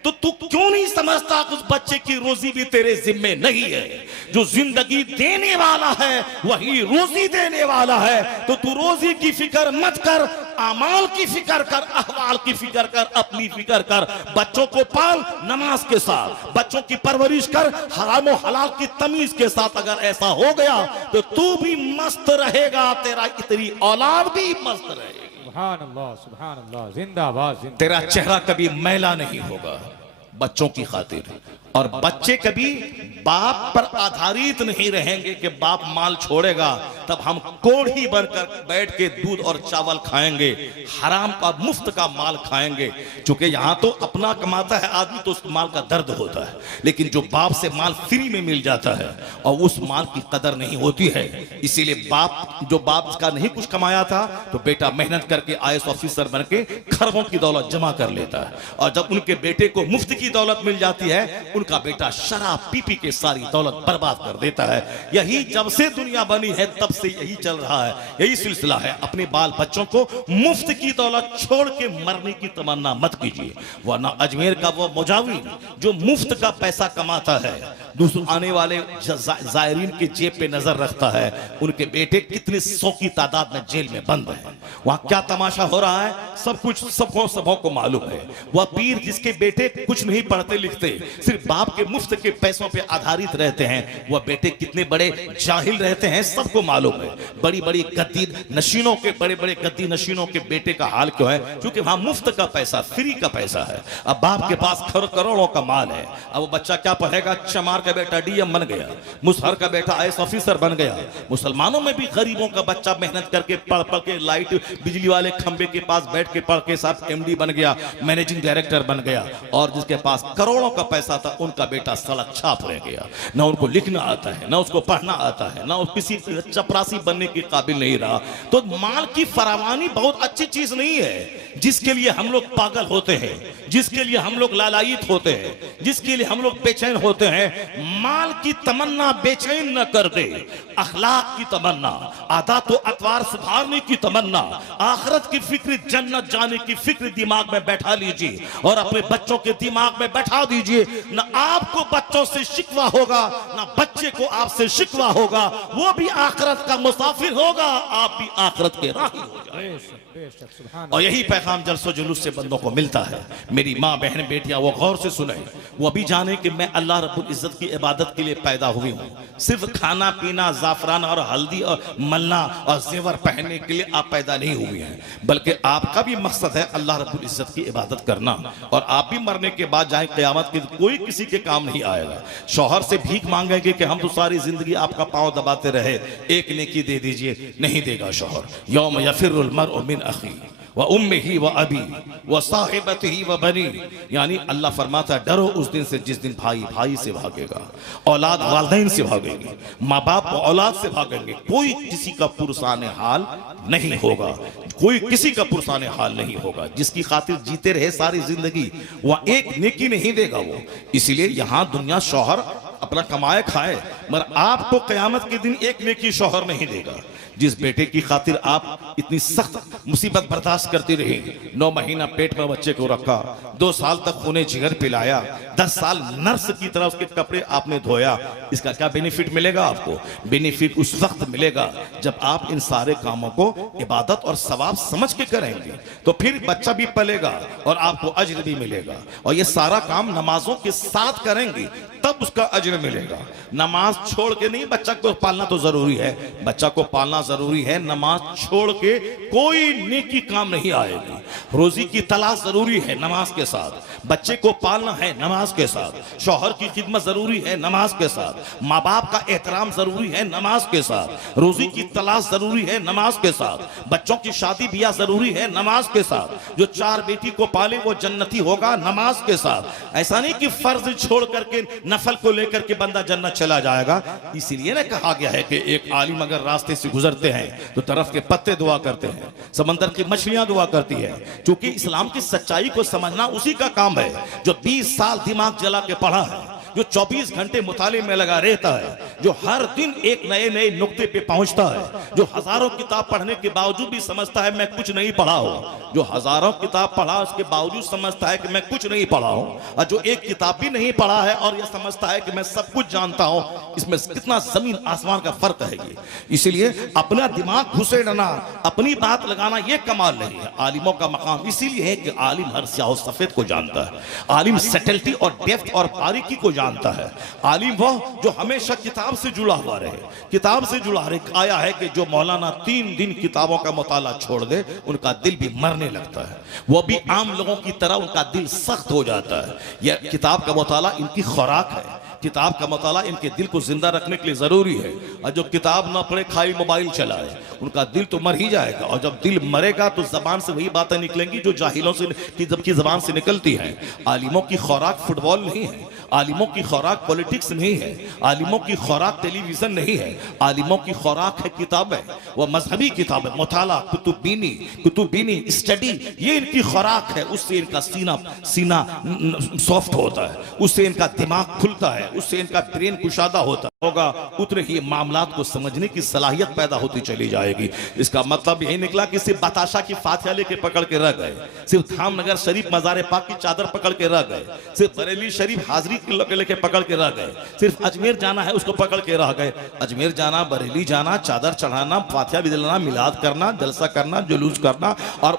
तो तू क्यों नहीं समझता उस बच्चे की रोजी भी तेरे जिम्मे नहीं है। जो जिंदगी देने वाला है वही रोजी देने वाला है। तो तू रोजी की फिक्र मत कर, अमाल की फिक्र कर, अहवाल की फिक्र कर, अपनी फिक्र कर। बच्चों को पाल नमाज के साथ, बच्चों की परवरिश कर हराम और हलाल की तमीज के साथ। अगर ऐसा हो गया तो तू भी मस्त रहेगा, तेरी औलाद भी मस्त रहेगी। सुभान अल्लाह, सुभान अल्लाह, जिंदाबाद, जिंदाबाद। तेरा चेहरा कभी मैला नहीं होगा बच्चों की खातिर, और बच्चे कभी बाप पर आधारित नहीं रहेंगे कि बाप माल छोड़ेगा तब हम कोढ़ी बनकर बैठ के दूध और चावल खाएंगे, हराम का मुफ्त का माल खाएंगे। क्योंकि यहां तो अपना कमाता है आदमी तो उस माल का दर्द होता है, लेकिन जो बाप से माल फ्री में मिल जाता है और उस माल की कदर नहीं होती है। इसीलिए बाप जो बाप का नहीं कुछ कमाया था तो बेटा मेहनत करके IAS ऑफिसर बन के खरबों की दौलत जमा कर लेता है, और जब उनके बेटे को मुफ्त की दौलत मिल जाती है उनका बेटा शराब पी पी के सारी दौलत बर्बाद कर देता है। यही जब से दुनिया बनी है तब से यही चल रहा है, यही सिलसिला है। अपने बाल बच्चों को मुफ्त की दौलत छोड़ के मरने की तमन्ना मत कीजिए, वरना अजमेर का वो मुजाविर जो मुफ्त का पैसा कमाता है, दूसरे आने वाले जायरीन के जेब पे नजर रखता है, उनके बेटे कितने 100 की तादाद में जेल में बंद हैं। वहां क्या तमाशा हो रहा है सब कुछ सबों को मालूम है। वह पीर जिसके बेटे कुछ नहीं पढ़ते लिखते, सिर्फ बाप के मुफ्त के पैसों पे आधारित रहते हैं, वह बेटे कितने बड़े जाहिल रहते हैं सबको मालूम है। बड़ी बड़ी गद्दी नशीनों के, बड़े बड़े गद्दी नशीनों के बेटे का हाल क्यों है? क्योंकि वहां मुफ्त का पैसा, फ्री का पैसा है। अब बाप के पास करोड़ों का माल है, अब वो बच्चा क्या पढ़ेगा? चमार का बेटा DM बन गया, मुसहर का बेटा IAS ऑफिसर बन गया। मुसलमानों में भी गरीबों का बच्चा मेहनत करके पढ़ पढ़ के लाइट बिजली वाले खंबे के पास बैठ के पढ़ के साथ MD बन गया, मैनेजिंग डायरेक्टर बन गया। और जिसके पास करोड़ों का पैसा था उनका बेटा सड़क छाप रह गया, ना उनको लिखना आता है, ना उसको पढ़ना आता है, ना किसी चपरासी बनने के काबिल नहीं रहा। तो माल की फरावानी बहुत अच्छी चीज नहीं है जिसके लिए हम लोग पागल होते हैं। जिसके लिए हम लोग लालायित होते हैं, जिसके लिए हम लोग बेचैन होते हैं, माल की तमन्ना बेचैन न कर दे। अखलाक की तमन्ना, आदत व अतवार सुधारने की तमन्ना, आखिरत की फिक्र, जन्नत जाने की फिक्र दिमाग में बैठा लीजिए और अपने बच्चों के दिमाग में बैठा दीजिए। न आपको बच्चों से शिकवा होगा, न बच्चे को आपसे शिकवा होगा। वो भी आखिरत का मुसाफिर होगा, आप भी आखिरत के राही हो जाए। बेशक बेशक सुभान और यही पैगाम जलसो जुलूस से बंदों को मिलता है। मेरी माँ बहन बेटियां वो गौर से सुने, वो भी जाने कि मैं अल्लाह रब्बुल इज्जत की इबादत के लिए पैदा हुई हूँ। सिर्फ खाना पीना, जाफरान और हल्दी और मलना और जेवर पहनने के लिए आप पैदा नहीं हुए हैं, बल्कि आपका भी मकसद है अल्लाह रब्बुल इज्जत की इबादत करना। और आप भी मरने के बाद जाए क़यामत के कोई किसी के काम नहीं आएगा। शौहर से भीख मांगेंगे कि हम तो सारी जिंदगी आपका पांव दबाते रहे, एक नेकी दे दीजिए, नहीं देगा शौहर। यौम यफिरुल मर्उ मिन अखी व उम्मिही व अबी व साहिबतिही व बनी, यानी अल्लाह फरमाता है डरो उस दिन से जिस दिन भाई भाई से भागेगा, औलाद वालिदैन से भागेगी, माँ बाप औलाद से भागेंगे। कोई किसी का पुरसाने हाल नहीं होगा, कोई किसी का पुरसाने हाल नहीं होगा। जिसकी खातिर जीते रहे सारी जिंदगी, वह एक नेकी नहीं देगा वो। इसलिए यहां दुनिया शौहर अपना कमाए खाए, मगर आपको क़यामत के दिन एक नेकी शौहर नहीं देगा। जिस बेटे की खातिर आप इतनी सख्त मुसीबत बर्दाश्त करती रही, 9 महीना पेट में बच्चे को रखा, 2 साल तक खूने जिगर पिलाया, 10 साल नर्स की तरह उसके कपड़े आपने धोया, इसका क्या बेनिफिट मिलेगा आपको? बेनिफिट उस वक्त मिलेगा जब आप इन सारे कामों को इबादत और सवाब समझ के करेंगे, तो फिर बच्चा भी पलेगा और आपको अज्र भी मिलेगा। और ये सारा काम नमाजों के साथ करेंगे तब उसका अज्र मिलेगा। नमाज छोड़ के नहीं, बच्चा को पालना तो जरूरी है, बच्चा को पालना जरूरी है, नमाज छोड़ के कोई नेकी काम नहीं आएगी। रोजी की तलाश जरूरी है नमाज के साथ, बच्चे को पालना है नमाज के साथ, शौहर की खिदमत जरूरी है नमाज के साथ, माँ बाप का एहतराम जरूरी है नमाज के साथ, रोजी की तलाश जरूरी है नमाज के साथ, बच्चों की शादी ब्याह जरूरी है नमाज के साथ। जो 4 बेटी को पाले वो जन्नती होगा नमाज के साथ। ऐसा नहीं कि फर्ज छोड़ करके नफल को लेकर के बंदा जन्नत चला जाएगा। इसीलिए ना कहा गया है कि एक आलिम अगर रास्ते से गुजरते हैं तो तरफ के पत्ते दुआ करते हैं, समंदर की मछलियां दुआ करती है, क्योंकि इस्लाम की सच्चाई को समझना उसी का काम है जो 20 साल दिमाग जला के पढ़ा है, जो 24 घंटे मुताले में लगा रहता है, जो हर दिन एक नए नए नुक्ते पे पहुंचता है, जो हजारों किताब पढ़ने के बावजूद भी समझता है मैं कुछ नहीं पढ़ा हूं, जो हजारों किताब पढ़ा उसके बावजूद समझता है कि मैं कुछ नहीं पढ़ा हूं, और जो एक किताब भी नहीं पढ़ा है और यह समझता है कि मैं सब कुछ जानता हूं। इसमें कितना जमीन आसमान का फर्क है ये। इसलिए अपना दिमाग घुसेड़ना, अपनी बात लगाना यह कमाल नहीं है। आलिमों का मकाम इसीलिए है कि आलिम हर स्याह सफेद को जानता है, आलिम सेटल्टी और डेप्थ और बारीकी को जानता है। आलिम वह जो हमेशा किताब से जुड़ा हुआ रहे, किताब से जुड़ा रहे। आया है कि जो मौलाना 3 दिन किताबों का मुताला छोड़ दे उनका दिल भी मरने लगता है, वो भी आम लोगों की तरह उनका दिल सख्त हो जाता है। यह किताब का मुताला इनकी खुराक है, किताब का मुताला इनके दिल को जिंदा रखने के लिए जरूरी है। और जो किताब ना पढ़े खाली मोबाइल चलाए उनका दिल तो मर ही जाएगा, और जब दिल मरेगा तो जबान से वही बातें निकलेंगी जो जाहिलों से की जबान से निकलती हैं। आलिमों की खुराक फुटबॉल नहीं है, आलिमों की खुराक पॉलिटिक्स नहीं है, आलिमों की खुराक टेलीविजन नहीं है, आलिमों की खुराक है किताबें, वह मजहबी किताबें, मुताला, कुतुबीनी स्टडी, ये इनकी खुराक है। उससे इनका सीना सॉफ्ट होता है, उससे इनका दिमाग खुलता है, उससे इनका ब्रेन कुशादा होता होगा, उतने ही मामलात को समझने की सलाहियत पैदा होती चली जाएगी। इसका मतलब यही निकला कि सिर्फ बताशा की फातिहा लेके पकड़ के रह गए, सिर्फ धामनगर शरीफ मज़ार पाक की चादर पकड़ के रह गए, सिर्फ बरेली शरीफ हाजिरी लेके पकड़ के रह गए, सिर्फ अजमेर जाना है उसको पकड़ के रह गए। अजमेर जाना, बरेली जाना, चादर चढ़ाना, फातिहा भी दिलाना, मिलाद करना, जलसा करना, जुलूस करना और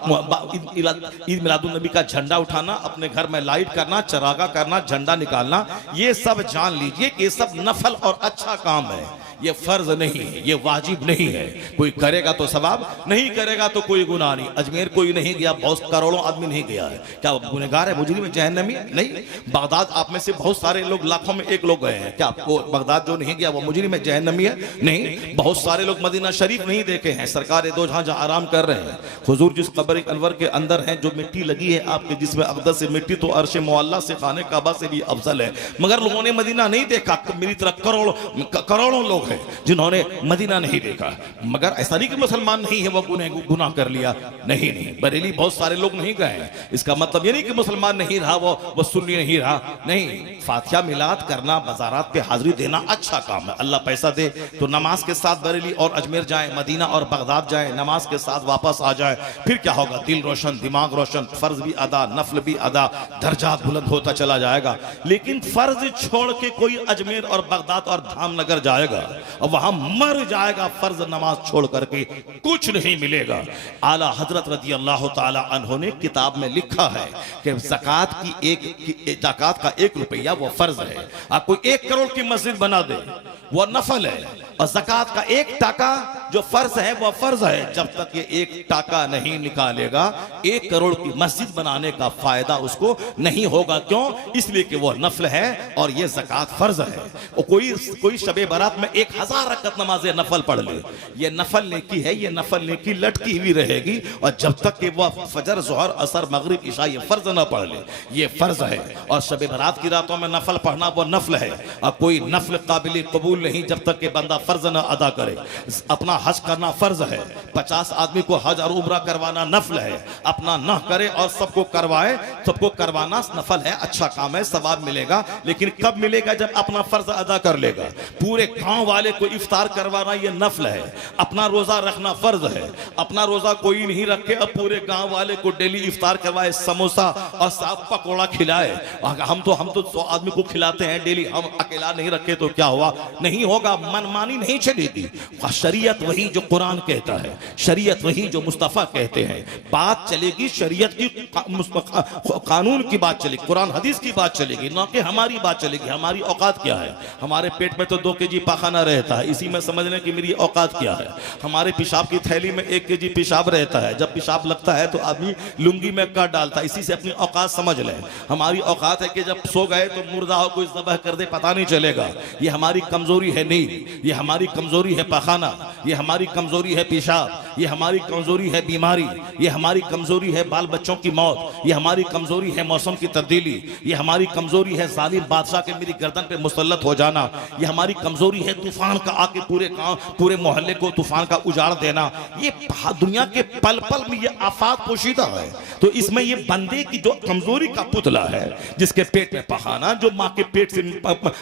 ईद मिलादुन नबी का झंडा उठाना, अपने घर में लाइट करना, चरागा करना, झंडा निकालना, ये सब जान लीजिए कि ये सब नफल और अच्छा काम है। ये फर्ज नहीं है, ये वाजिब नहीं है। कोई करेगा तो सवाब, नहीं करेगा तो कोई गुनाह नहीं। अजमेर कोई नहीं गया, बहुत करोड़ों आदमी नहीं गया है, क्या गुनहगार है, मुजरिम है, जहन्नमी है? नहीं। बगदाद आप में से बहुत सारे लोग, लाखों में एक लोग गए हैं, क्या आपको बगदाद जो नहीं गया वो मुजरिम है, जहन्नमी है? नहीं। बहुत सारे लोग मदीना शरीफ नहीं देखे हैं, सरकार दो जहां जहां आराम कर रहे हैं। हुजूर जिस कब्र अनवर के अंदर है, जो मिट्टी लगी है आपके जिसमें अक़दस से मिट्टी, तो अर्श मुअल्ला से खाने काबा से भी अफजल है, मगर लोगों ने मदीना नहीं देखा। मेरी तरह करोड़ों करोड़ों लोग हैं जिन्होंने मदीना नहीं देखा, मगर ऐसा नहीं कि मुसलमान नहीं है वो गुनाह कर लिया, नहीं नहीं, बरेली बहुत सारे लोग नहीं गए हैं, इसका मतलब ये नहीं कि मुसलमान नहीं रहा वो सुन्नी नहीं रहा, नहीं। फातिहा मिलाद करना, बाजारात पे हाजिरी देना अच्छा काम है, अल्लाह पैसा दे तो नमाज के साथ बरेली और अजमेर जाए, मदीना और बगदाद जाए, नमाज के साथ वापस आ जाए, फिर क्या होगा, दिल रोशन, दिमाग रोशन, फर्ज भी अदा, नफल भी अदा, दर्जात बुलंद होता चला जाएगा। लेकिन फर्ज छोड़ के कोई अजमेर और बगदाद और धामनगर जाएगा और वहां मर जाएगा फर्ज नमाज छोड़ करके, कुछ नहीं मिलेगा। आला हजरत रज़ी अल्लाह ताला अन्हो ने किताब में लिखा है कि ज़कात का 1 रुपया वो फर्ज है, आप कोई 1 करोड़ की मस्जिद बना दे वो नफल है, और ज़कात का 1 टाका जो फर्ज है वो फर्ज है। जब तक ये 1 टाका नहीं निकालेगा 1 करोड़ की मस्जिद बनाने का फायदा उसको नहीं होगा। क्यों? इसलिए कि वो नफल है और ये ज़कात फर्ज है। और कोई शबे बारात में 1000 रकअत नमाज़े नफल पढ़ ले, ये नफल नेकी है, ये नफल नेकी लटकी हुई रहेगी, और जब तक कि वह फजर, ज़ोहर, असर, मगरिब, इशा ये फर्ज ना पढ़ ले, ये फर्ज है। और शबे बारात की रातों में नफल पढ़ना वो नफल है, और कोई नफल काबिल कबूल नहीं जब तक कि बंदा फर्ज ना अदा करे। अपना हज करना फर्ज है, 50 आदमी को हज और उम्रा करवाना नफल है, अपना न करे और सबको करवाए, सबको करवाना नफल है, अच्छा काम है, सवाब मिलेगा। लेकिन कब मिलेगा? जब अपना फर्ज अदा कर लेगा। पूरे गांव वाले को इफ्तार करवाना ये नफल है, अपना रोजा रखना फर्ज है, अपना रोजा कोई नहीं रखे अब पूरे गांव वाले को डेली इफ्तार करवाए, समोसा और साफ पकौड़ा खिलाए। हम तो 100 आदमी को खिलाते हैं डेली, हम अकेला नहीं रखे तो क्या हुआ? नहीं होगा, मनमानी नहीं चलेगी। शरीयत वही जो कुरान कहता है, शरीयत वही जो मुस्तफा कहते हैं, बात चलेगी शरीयत की, कानून की बात चलेगी, कुरान हदीस की बात चलेगी, ना कि हमारी बात चलेगी। हमारी औकात क्या है? हमारे पेट में तो 2 केजी पाखाना रहता है, इसी में समझने की मेरी औकात क्या है। हमारे पेशाब की थैली में 1 केजी पेशाब रहता है, जब पेशाब लगता है तो आदमी लुंगी में काट डालता है, इसी से अपनी औकात समझ लें। हमारी औकात है कि जब सो गए तो मुर्दा हो कोई ज़बह कर दे पता नहीं चलेगा, ये हमारी कमजोरी है नहीं, ये हमारी कमजोरी है पाखाना, ये हमारी कमजोरी है पेशाब, ये हमारी कमजोरी है बीमारी, ये हमारी कमजोरी है बाल बच्चों की मौत, ये हमारी कमजोरी है मौसम की तब्दीली, ये हमारी कमजोरी है जालिम बादशाह के मेरी गर्दन पे मुसल्लत हो जाना, ये हमारी कमजोरी है तूफान का आके पूरे गांव, पूरे मोहल्ले को तूफान का उजाड़ देना। ये दुनिया के पल पल में ये आफात पोशीदा है। तो इसमें ये बंदे की जो कमजोरी का पुतला है, जिसके पेट में पखाना, जो माँ के पेट से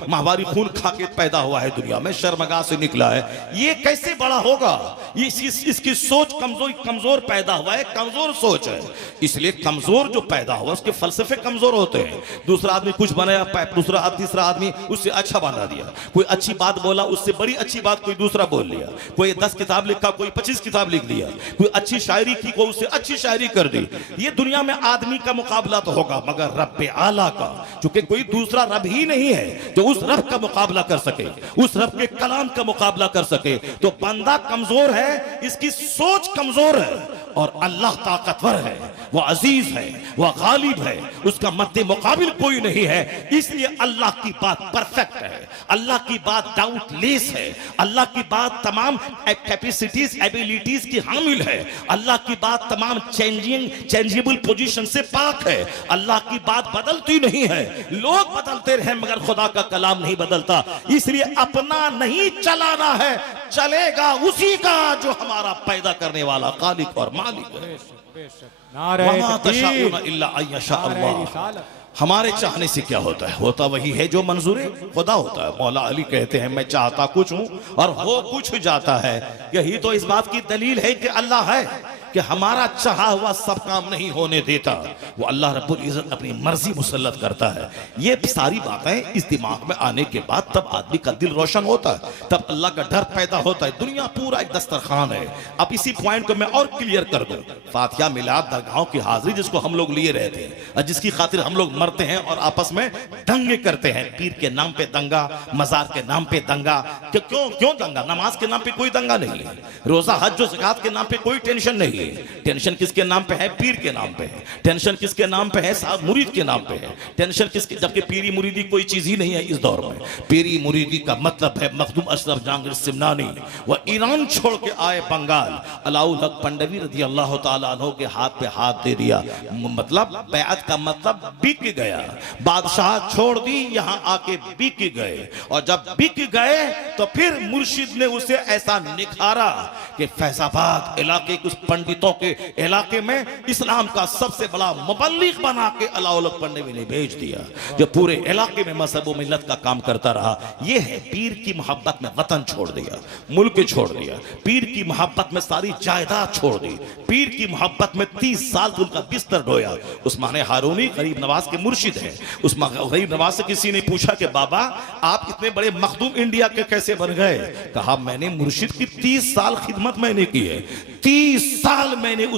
माहवारी खून खा के पैदा हुआ है, दुनिया में शर्मगाह से निकला है, ये कैसे बड़ा होगा? इसकी सोच कमजोर पैदा हुआ है, कमजोर सोच है। इसलिए कमजोर जो पैदा हुआ उसके फलसफे कमजोर होते हैं। दूसरा आदमी कुछ बनाया, दूसरा तीसरा आदमी उससे अच्छा बना दिया, कोई अच्छी बात बोला उससे बड़ी अच्छी बात कोई दूसरा बोल लिया, कोई 10 किताब लिखा कोई 25 किताब लिख दिया, कोई अच्छी शायरी की को उससे अच्छी शायरी कर दी। ये दुनिया में आदमी का मुकाबला तो होगा, मगर रब आला का, चूंकि कोई दूसरा रब ही नहीं है जो उस रब का मुकाबला कर सके, उस रब के कलाम का मुकाबला कर सके। तो बंदा कमजोर है, इसकी सोच कमजोर है, और अल्लाह ताकतवर है, वह अजीज है, वह गालिब है, उसका मद्दे मुकाबिल कोई नहीं है। इसलिए अल्लाह की बात परफेक्ट है, अल्लाह की बात डाउटलेस है, अल्लाह की बात तमाम कैपेसिटीज एबिलिटीज की हामिल है, अल्लाह की बात तमाम चेंजेबल पोजीशन से पाक है, अल्लाह की बात बदलती नहीं है। लोग बदलते रहे मगर खुदा का कलाम नहीं बदलता। इसलिए अपना नहीं चलाना है, चलेगा उसी का जो हमारा पैदा करने वाला खालिक और मालिक है। वमा तशाऊना इल्ला अयशा अल्लाह। हमारे चाहने से क्या होता है? होता वही है जो मंजूर खुदा होता है। मौला अली कहते हैं, मैं चाहता कुछ हूं और हो कुछ जाता है। यही तो इस बात की दलील है कि अल्लाह है, कि हमारा चाहा हुआ सब काम नहीं होने देता, वो अल्लाह रब्बुल इज्जत अपनी मर्जी मुसल्लत करता है। ये सारी बातें इस दिमाग में आने के बाद तब आदमी का दिल रोशन होता है, तब अल्लाह का डर पैदा होता है। दुनिया पूरा एक दस्तरखान है। अब इसी पॉइंट को मैं और क्लियर कर दूं, फातिहा मिलाद दरगाहों की हाजिरी जिसको हम लोग लिए रहते हैं और जिसकी खातिर हम लोग मरते हैं और आपस में दंगे करते हैं, पीर के नाम पे दंगा, मजार के नाम पे दंगा। क्यों दंगा? नमाज के नाम पे कोई दंगा नहीं है, रोजा हज ज़कात के नाम पे कोई टेंशन नहीं है, टेंशन किसके नाम पे है? पीर के नाम पे है। टेंशन किसके नाम पे है? साहब मुरीद के नाम पे है। टेंशन किसके, जबकि पीरी मुरीदी कोई चीज ही नहीं है इस दौर में। पीरी मुरीदी का मतलब है मखदूम अशरफ जहांगीर सिमनानी, वह ईरान छोड़ के आए बंगाल, अलाउल हक पंडवी रजी अल्लाह तआला अन्हु के हाथ पे हाथ दे दिया। मतलब बैअत का मतलब बिक गया, बादशाह छोड़ दी, यहां आके बिक गए। और जब बिक गए तो फिर मुर्शिद ने उसे ऐसा निखारा कि फैजाबाद इलाके कुछ पंडितों के इलाके में इस्लाम का सबसे बड़ा मुबल्लिग बना के अलाउल हक पंडवी ने भेज दिया, जो पूरे इलाके में मजहब और मिल्लत का काम करता रहा। यह है पीर की मोहब्बत में वतन छोड़ दिया, मुल्क छोड़ दिया। पीर की मोहब्बत में सारी जायदाद छोड़ दी। पीर की मोहब्बत में 30 साल उनका बिस्तर ढोया। उस्मान हारूनी गरीब नवाज के मुर्शिद है। उस गरीब नवाज से किसी ने पूछा कि बाबा आप इतने बड़े मखदूम इंडिया के कैसे बन गए? कहा मैंने मुर्शिद की 30 साल खिदमत मैंने की है, 30 साल मैंने उस